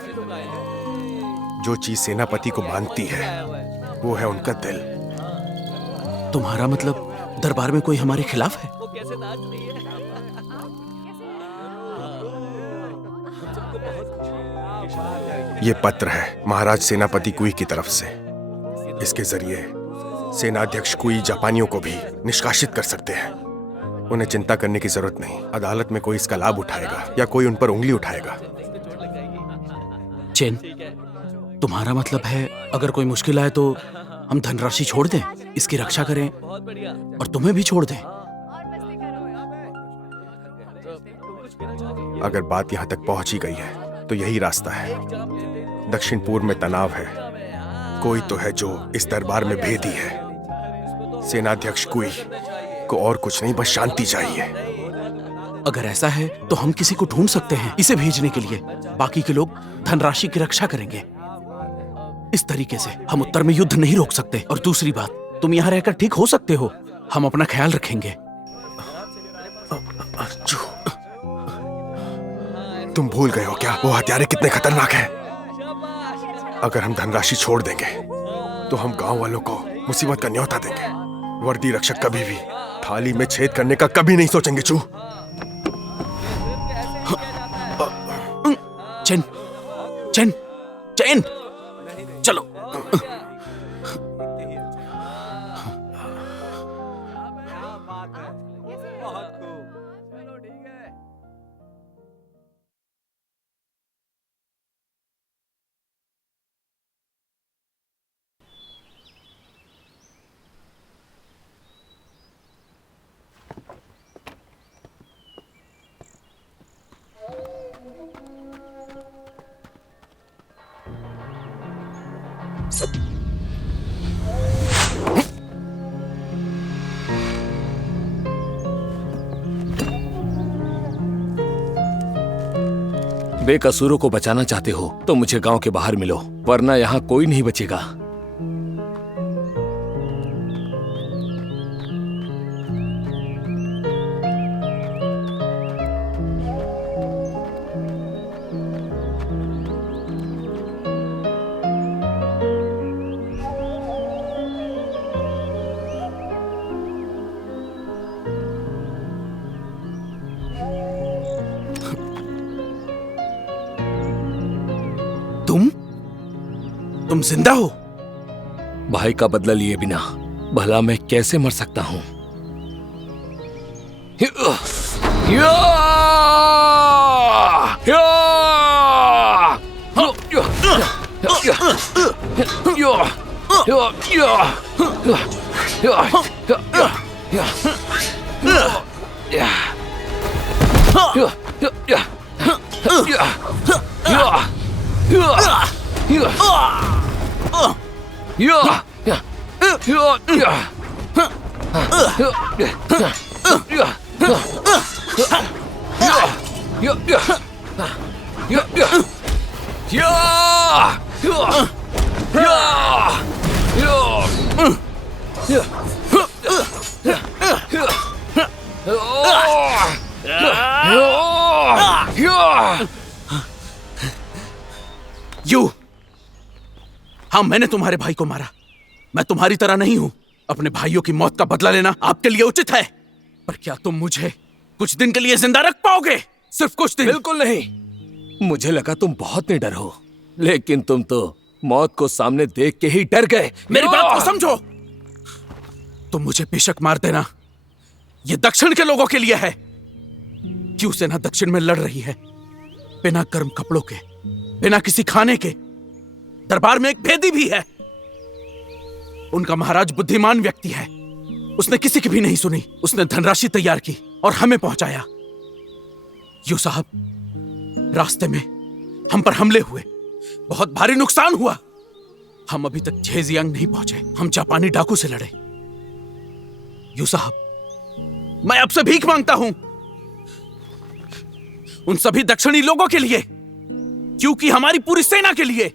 जो चीज सेनापति को बांधती है वो है उनका दिल। तुम्हारा मतलब दरबार में कोई हमारे खिलाफ है? ये पत्र है महाराज सेनापति कुई की तरफ से। इसके जरिए सेनाध्यक्ष कुई जापानियों को भी निष्कासित कर सकते हैं। उन्हें चिंता करने की जरूरत नहीं। अदालत में कोई इसका लाभ उठाएगा या कोई उन पर उंगली उठाएगा। चैन, तुम्हारा मतलब है अगर कोई मुश्किल आए तो हम धनराशि छोड़ दें, इसकी रक्षा करें और तुम्हें भी छोड़ दें? अगर बात यहाँ तक पहुंच ही गई है तो यही रास्ता है। दक्षिण पूर्व में तनाव है। कोई तो है जो इस दरबार में भेदी है। सेनाध्यक्ष कुई को और कुछ नहीं, बस शांति चाहिए। अगर ऐसा है तो हम किसी को ढूंढ सकते हैं इसे भेजने के लिए। बाकी के लोग धनराशि की रक्षा करेंगे। इस तरीके से हम उत्तर में युद्ध नहीं रोक सकते। और दूसरी बात, तुम यहाँ रहकर ठीक हो सकते हो, हम अपना ख्याल रखेंगे। तुम भूल गए हो क्या वो हत्यारे कितने खतरनाक हैं? अगर हम धनराशि छोड़ देंगे तो हम गांव वालों को मुसीबत का न्योता देंगे। वर्दी रक्षक कभी भी थाली में छेद करने का कभी नहीं सोचेंगे। चू चैन, चैन, चैन, चलो। बेकसूरों को बचाना चाहते हो तो मुझे गांव के बाहर मिलो, वरना यहाँ कोई नहीं बचेगा। तुम जिंदा हो? भाई का बदला लिए बिना भला मैं कैसे मर सकता हूं? हाँ, मैंने तुम्हारे भाई को मारा। मैं तुम्हारी तरह नहीं हूं। अपने भाइयों की मौत का बदला लेना आपके लिए उचित है, पर क्या तुम मुझे कुछ दिन के लिए जिंदा रख पाओगे? सिर्फ कुछ दिन? बिल्कुल नहीं। मुझे लगा तुम बहुत निडर हो, लेकिन तुम तो मौत को सामने देख के ही डर गए। मेरी बात को समझो। तुम मुझे बेशक मार देना, ये दक्षिण के लोगों के लिए है। क्यों सेना दक्षिण में लड़ रही है, बिना गर्म कपड़ों के, बिना किसी खाने के। दरबार में एक भेदी भी है। उनका महाराज बुद्धिमान व्यक्ति है, उसने किसी की भी नहीं सुनी। उसने धनराशि तैयार की और हमें पहुंचाया। यू साहब, रास्ते में हम पर हमले हुए, बहुत भारी नुकसान हुआ। हम अभी तक झेजियांग नहीं पहुंचे। हम जापानी डाकू से लड़े। यू साहब, मैं आपसे भीख मांगता हूं, उन सभी दक्षिणी लोगों के लिए, क्योंकि हमारी पूरी सेना के लिए।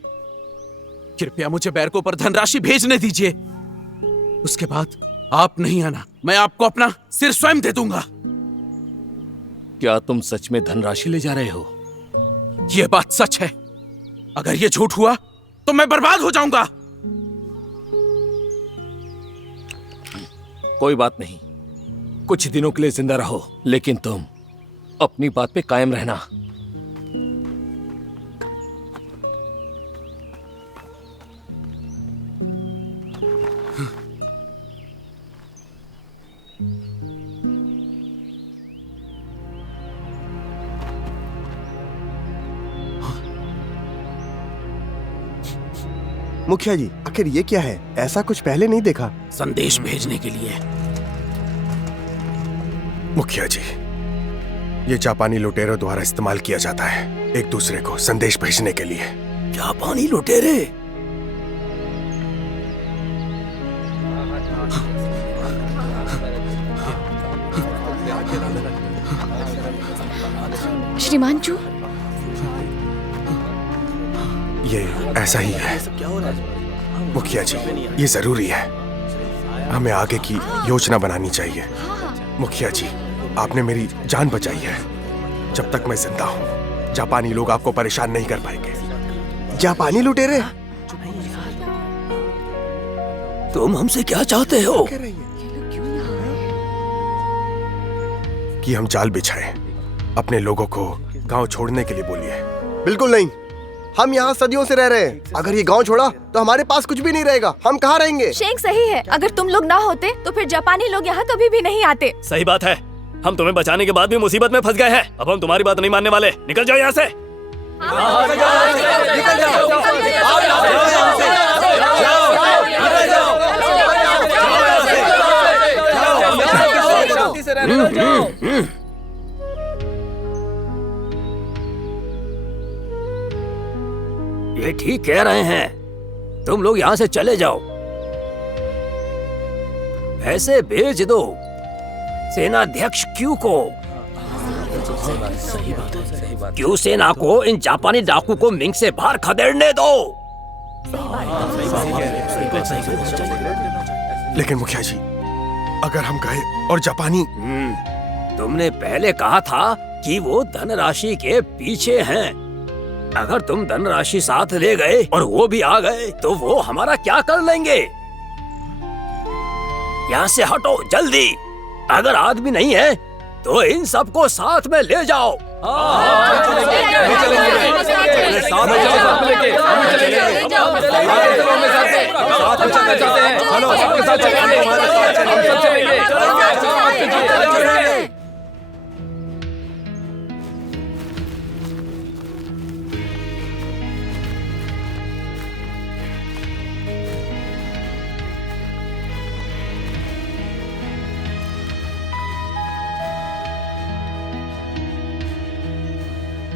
कृपया मुझे बैरकों पर धनराशि भेजने दीजिए। उसके बाद आप नहीं आना, मैं आपको अपना सिर स्वयं दे दूंगा। क्या तुम सच में धनराशि ले जा रहे हो? यह बात सच है। अगर यह झूठ हुआ तो मैं बर्बाद हो जाऊंगा। कोई बात नहीं, कुछ दिनों के लिए जिंदा रहो, लेकिन तुम अपनी बात पे कायम रहना। मुखिया जी, आखिर ये क्या है? ऐसा कुछ पहले नहीं देखा। संदेश भेजने के लिए। मुखिया जी, ये जापानी लुटेरों द्वारा इस्तेमाल किया जाता है एक दूसरे को संदेश भेजने के लिए। जापानी लुटेरे? श्रीमान चू, ये ऐसा ही है मुखिया जी, ये जरूरी है। हमें आगे की योजना बनानी चाहिए। मुखिया जी, आपने मेरी जान बचाई है। जब तक मैं जिंदा हूँ, जापानी लोग आपको परेशान नहीं कर पाएंगे। जापानी लुटेरे? तुम हमसे क्या चाहते हो? कि हम जाल बिछाएं, अपने लोगों को गांव छोड़ने के लिए बोलिए। बिल्कुल नहीं, हम यहाँ सदियों से रह रहे हैं। अगर ये गांव छोड़ा तो हमारे पास कुछ भी नहीं रहेगा। हम कहाँ रहेंगे? शेंग सही है। अगर तुम लोग ना होते तो फिर जापानी लोग यहाँ कभी भी नहीं आते। सही बात है। हम तुम्हें बचाने के बाद भी मुसीबत में फंस गए हैं। अब हम तुम्हारी बात नहीं मानने वाले। निकल जाओ यहाँ से। ये ठीक कह रहे हैं। तुम लोग यहाँ से चले जाओ। ऐसे भेज दो सेनाध्यक्ष क्यू को। क्यू सेना को इन जापानी डाकू को मिंग से बाहर खदेड़ने दो। लेकिन मुखिया जी, अगर हम गए और जापानी... तुमने पहले कहा था कि वो धनराशि के पीछे हैं। अगर तुम धनराशि साथ ले गए और वो भी आ गए तो वो हमारा क्या कर लेंगे? यहाँ से हटो जल्दी। अगर आदमी नहीं है तो इन सबको साथ में ले जाओ।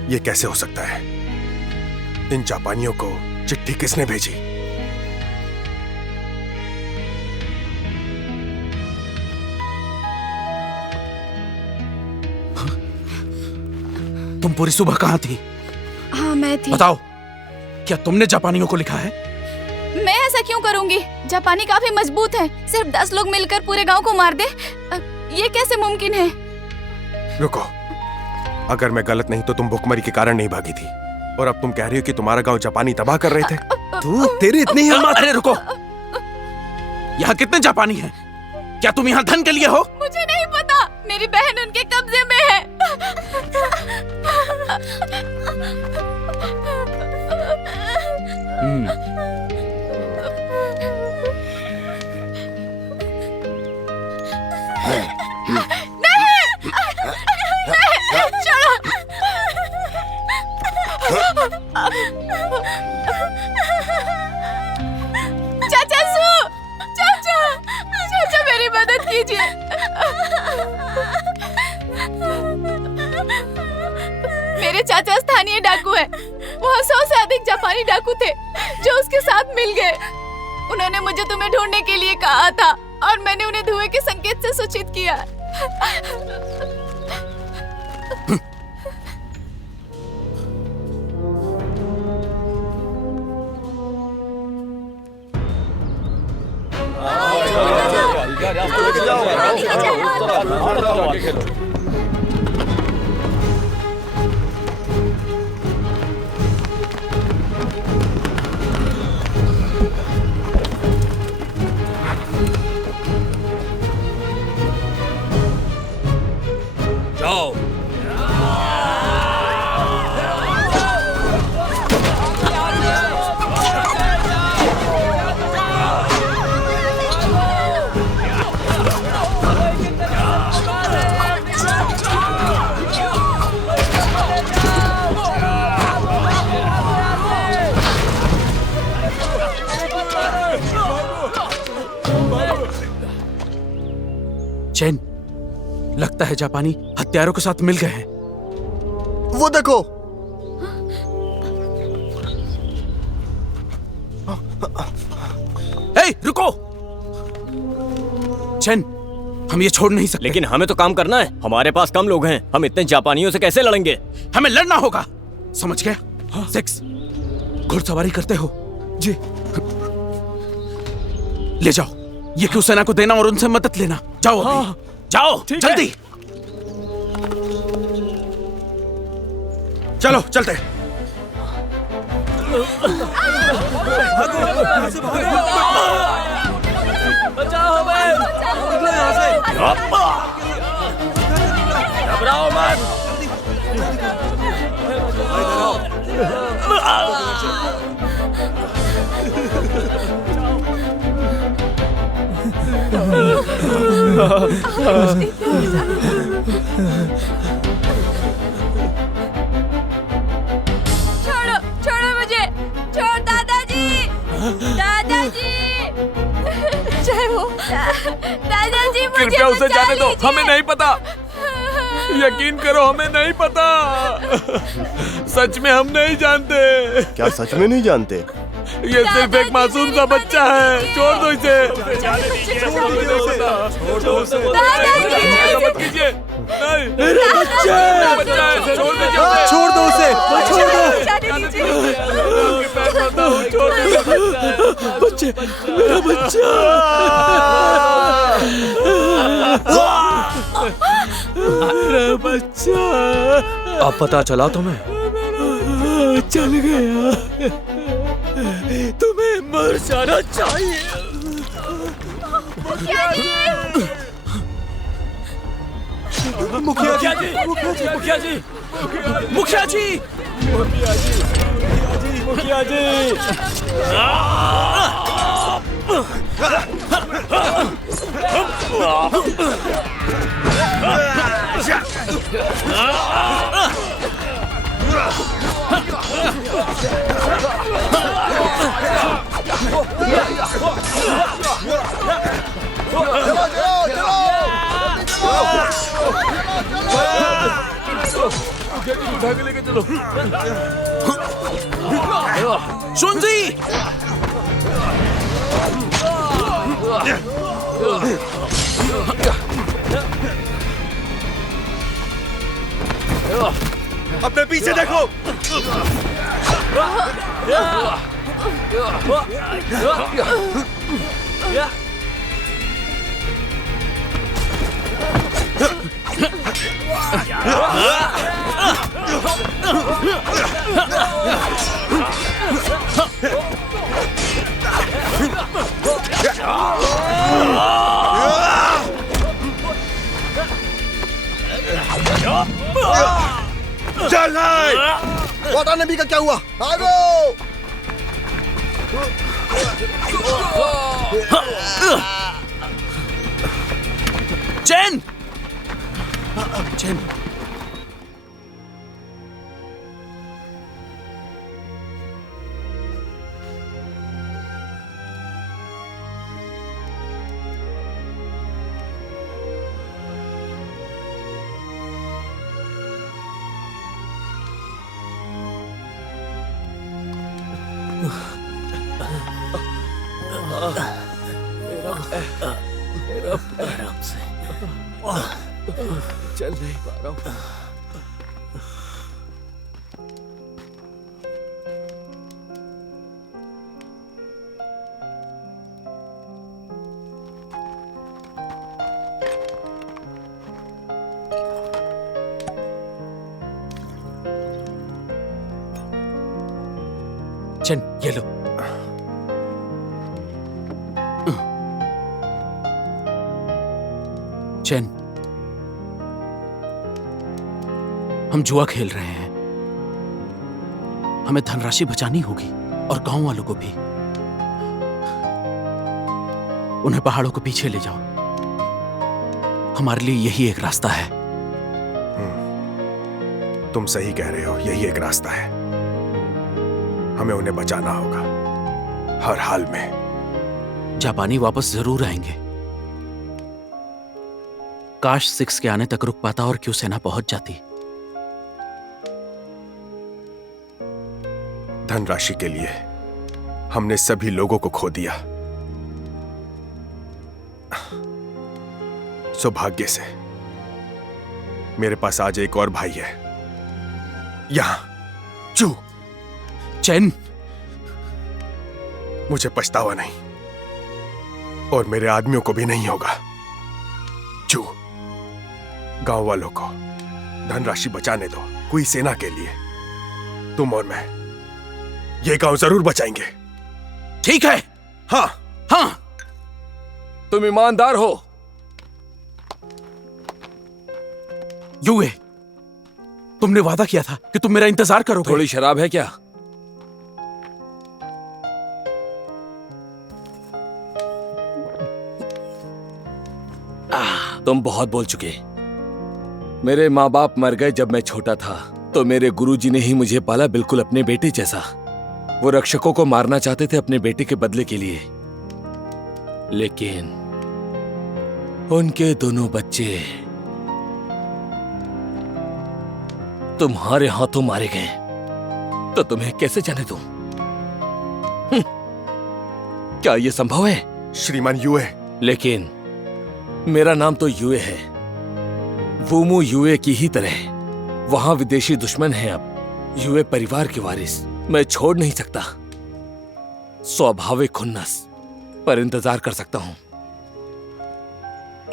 ये कैसे हो सकता है? इन जापानियों को चिट्ठी किसने भेजी? तुम पूरी सुबह कहाँ थी? हाँ मैं थी। बताओ, क्या तुमने जापानियों को लिखा है? मैं ऐसा क्यों करूंगी? जापानी काफी मजबूत है। सिर्फ 10 लोग मिलकर पूरे गांव को मार दे, ये कैसे मुमकिन है? रुको, अगर मैं गलत नहीं तो तुम भुखमरी के कारण नहीं भागी थी, और अब तुम कह रही हो कि तुम्हारा गांव जापानी तबाह कर रहे थे। तू तेरी इतनी हिम्मत? अरे रुको, यहाँ कितने जापानी हैं? क्या तुम यहाँ धन के लिए हो? मुझे नहीं पता, मेरी बहन उनके कब्जे में है। चाचा मेरी मदद कीजिए। मेरे चाचा स्थानीय डाकू हैं। वहाँ 100 से अधिक जापानी डाकू थे जो उसके साथ मिल गए। उन्होंने मुझे तुम्हें ढूंढने के लिए कहा था और मैंने उन्हें धुएं के संकेत से सूचित किया। जाओ। चैन, लगता है जापानी हत्यारों के साथ मिल गए हैं। वो देखो, ए, रुको। चैन, हम ये छोड़ नहीं सकते। लेकिन हमें तो काम करना है। हमारे पास कम लोग हैं, हम इतने जापानियों से कैसे लड़ेंगे? हमें लड़ना होगा, समझ गया? 6 घुड़सवारी करते हो? जी। ले जाओ, ये क्यों सेना को देना और उनसे मदद लेना। जाओ अभी। जाओ जल्दी। चलो चलते। बचाओ हमें। घबराओ मत। छोड़ो छोड़ो मुझे, छोड़ दादाजी। दादाजी जय हो। दादाजी मुझे कृपया उसे बचा जाने दो, लीजिए। हमें नहीं पता। यकीन करो, हमें नहीं पता। सच में हम नहीं जानते। क्या सच में नहीं जानते? ये सिर्फ एक मासूम सा बच्चा है, छोड़ दो इसे। छोड़ दो उसे। मत कीजिए। नहीं, मेरा बच्चा है, छोड़ दीजिए उसे। छोड़ दो उसे, छोड़ दो। छोड़ दो बच्चे, मेरा बच्चा। मेरा बच्चा। अब पता चला तुम्हें? चल गया। तुम्हें मर जाना चाहिए। मुखिया जी, मुखिया जी, मुखिया जी, मुखिया जी। उठा के लेके चलो। शुनजी! अपने पीछे देखो। चल भाई, वादा नबी का क्या हुआ? भागो! चैन! चैन! आराम से। चल नहीं पा रहा हूँ। चैन, ये लो। चैन, हम जुआ खेल रहे हैं। हमें धनराशि बचानी होगी और गांव वालों को भी। उन्हें पहाड़ों के पीछे ले जाओ। हमारे लिए यही एक रास्ता है। तुम सही कह रहे हो, यही एक रास्ता है। हमें उन्हें बचाना होगा हर हाल में। जापानी वापस जरूर आएंगे। काश 6 के आने तक रुक पाता और क्यों सेना पहुंच जाती। धनराशि के लिए हमने सभी लोगों को खो दिया। सौभाग्य से मेरे पास आज एक और भाई है, यहां चू। चैन, मुझे पछतावा नहीं और मेरे आदमियों को भी नहीं होगा। चू, गांव वालों को धनराशि बचाने दो, कोई सेना के लिए। तुम और मैं ये गांव जरूर बचाएंगे। ठीक है। हाँ हाँ, तुम ईमानदार हो। यूए, तुमने वादा किया था कि तुम मेरा इंतजार करोगे। थोड़ी शराब है क्या? तुम बहुत बोल चुके। मेरे माँ बाप मर गए जब मैं छोटा था, तो मेरे गुरुजी ने ही मुझे पाला, बिल्कुल अपने बेटे जैसा। वो रक्षकों को मारना चाहते थे अपने बेटे के बदले के लिए, लेकिन उनके दोनों बच्चे तुम्हारे हाथों मारे गए, तो तुम्हें कैसे जाने दूं? क्या ये संभव है? श्रीमान युए। लेकिन मेरा नाम तो युए है, वूमू युए की ही तरह। वहां विदेशी दुश्मन है। अब युए परिवार के वारिस, मैं छोड़ नहीं सकता। स्वाभाविक खुन्नस, पर इंतजार कर सकता हूं।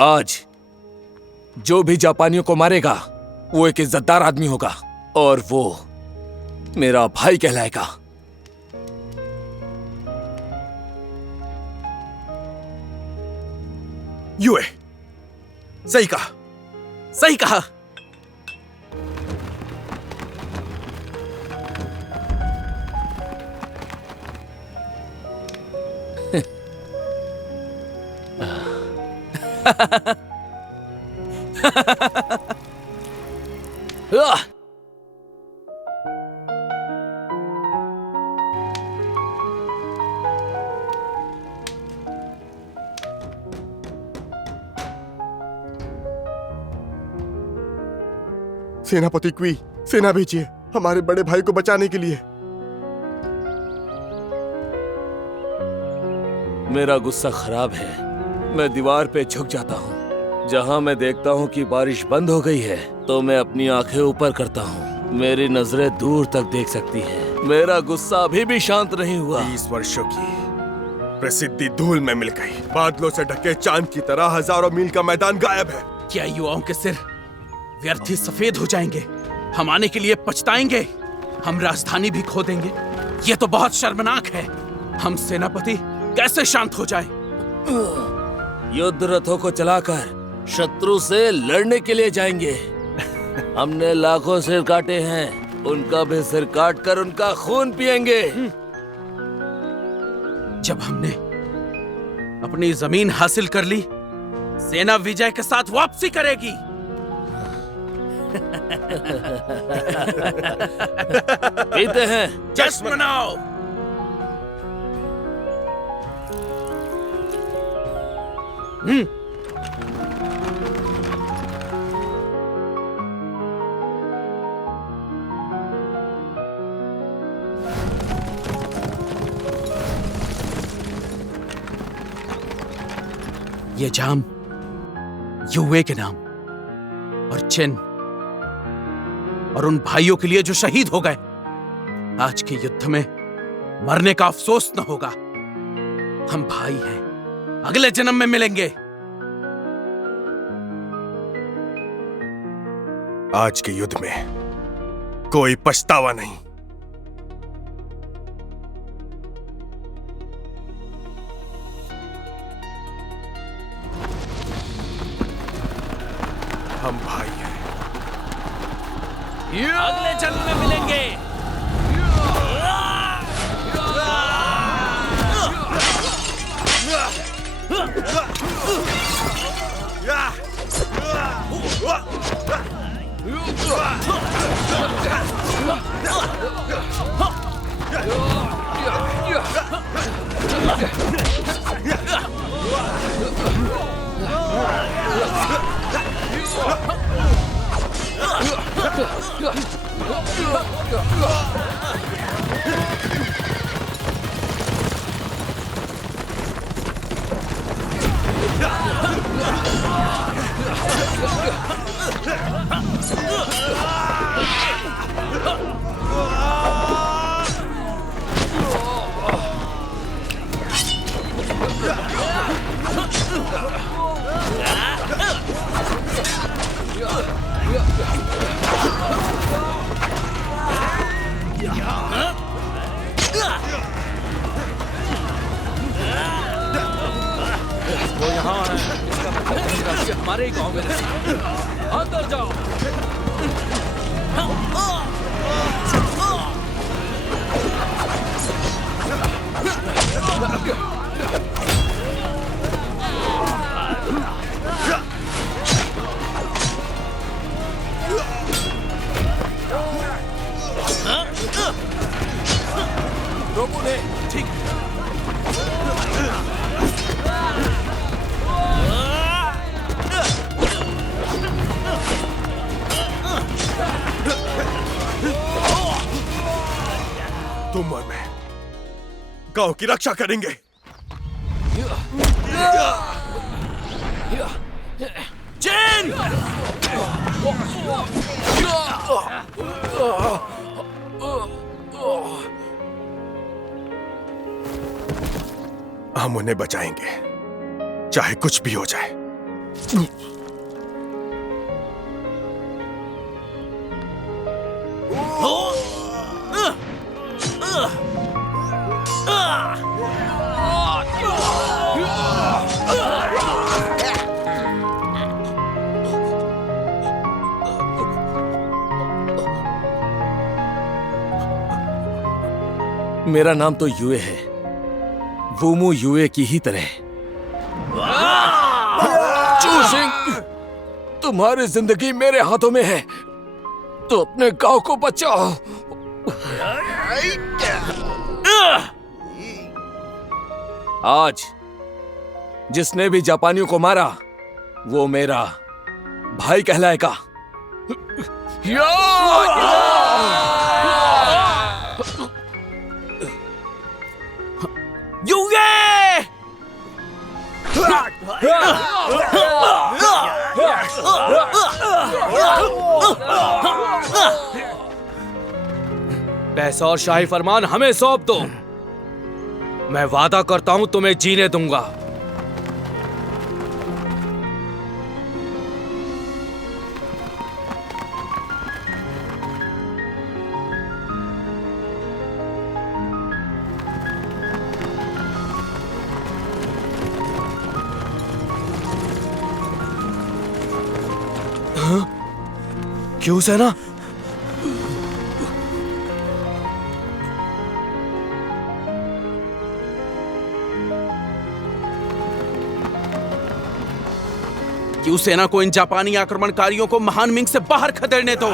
आज जो भी जापानियों को मारेगा वो एक इज्जतदार आदमी होगा और वो मेरा भाई कहलाएगा। युए, सही कहा, सही कहा। सेनापति क्वी, सेना भेजिए हमारे बड़े भाई को बचाने के लिए। मेरा गुस्सा खराब है। मैं दीवार पे झुक जाता हूँ। जहाँ मैं देखता हूँ कि बारिश बंद हो गई है तो मैं अपनी आंखें ऊपर करता हूँ। मेरी नजरें दूर तक देख सकती हैं। मेरा गुस्सा अभी भी शांत नहीं हुआ। 20 वर्षों की प्रसिद्धि धूल में मिल गई। बादलों से ढके चांद की तरह हजारों मील का मैदान गायब है। क्या युवाओं के सिर व्यर्थ ही सफेद हो जाएंगे? हम आने के लिए पछताएंगे। हम राजधानी भी खो देंगे। ये तो बहुत शर्मनाक है। हम सेनापति कैसे शांत हो जाएं? युद्ध रथों को चलाकर शत्रु से लड़ने के लिए जाएंगे। हमने लाखों सिर काटे हैं, उनका भी सिर काट कर उनका खून पिएंगे। जब हमने अपनी जमीन हासिल कर ली, सेना विजय के साथ वापसी करेगी। पीते हैं, जश्न मनाओ। ये जाम युवे के नाम और चिन्ह और उन भाइयों के लिए जो शहीद हो गए। आज के युद्ध में मरने का अफसोस न होगा। हम भाई हैं, अगले जन्म में मिलेंगे। आज के युद्ध में कोई पछतावा नहीं। हम भाई हैं। अगले जन्म में मिलेंगे। वो यहाँ आ रहा है, इसका मतलब हमारे ही गांव में अंदर जाओ। रोको ने, ठीक। तुम और मैं गांव की रक्षा करेंगे। चेन! हम उन्हें बचाएंगे, चाहे कुछ भी हो जाए। मेरा नाम तो युए है, वूमू युए की ही तरह। चूशिंग, तुम्हारी जिंदगी मेरे हाथों में है, तो अपने गांव को बचाओ। आज जिसने भी जापानियों को मारा वो मेरा भाई कहलाएगा। पैसा और शाही फरमान हमें सौंप दो, मैं वादा करता हूं तुम्हें जीने दूंगा। क्यों सेना? क्यों सेना को इन जापानी आक्रमणकारियों को महान मिंग से बाहर खदेड़ने दो।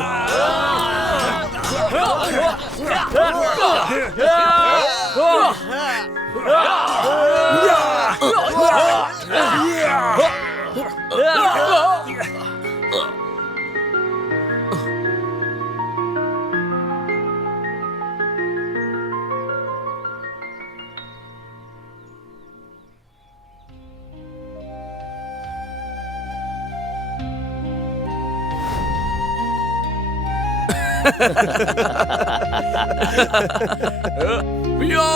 यो!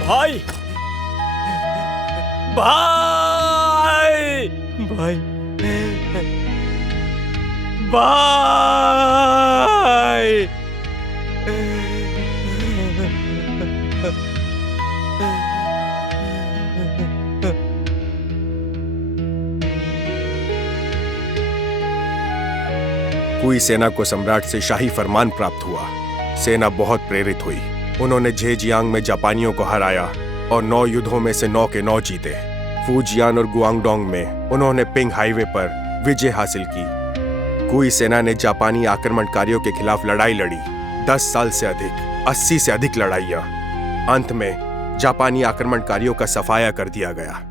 भाई भाई भाई भाई कुई सेना को सम्राट से शाही फरमान प्राप्त हुआ। सेना बहुत प्रेरित हुई। उन्होंने झेजियांग में जापानियों को हराया और 9 युद्धों में से 9 के 9 जीते। फूजियान और गुआंगडोंग में उन्होंने पिंग हाईवे पर विजय हासिल की। कुई सेना ने जापानी आक्रमणकारियों के खिलाफ लड़ाई लड़ी, 10 साल से अधिक, 80 से अधिक लड़ाइयां। अंत में जापानी आक्रमणकारियों का सफाया कर दिया गया।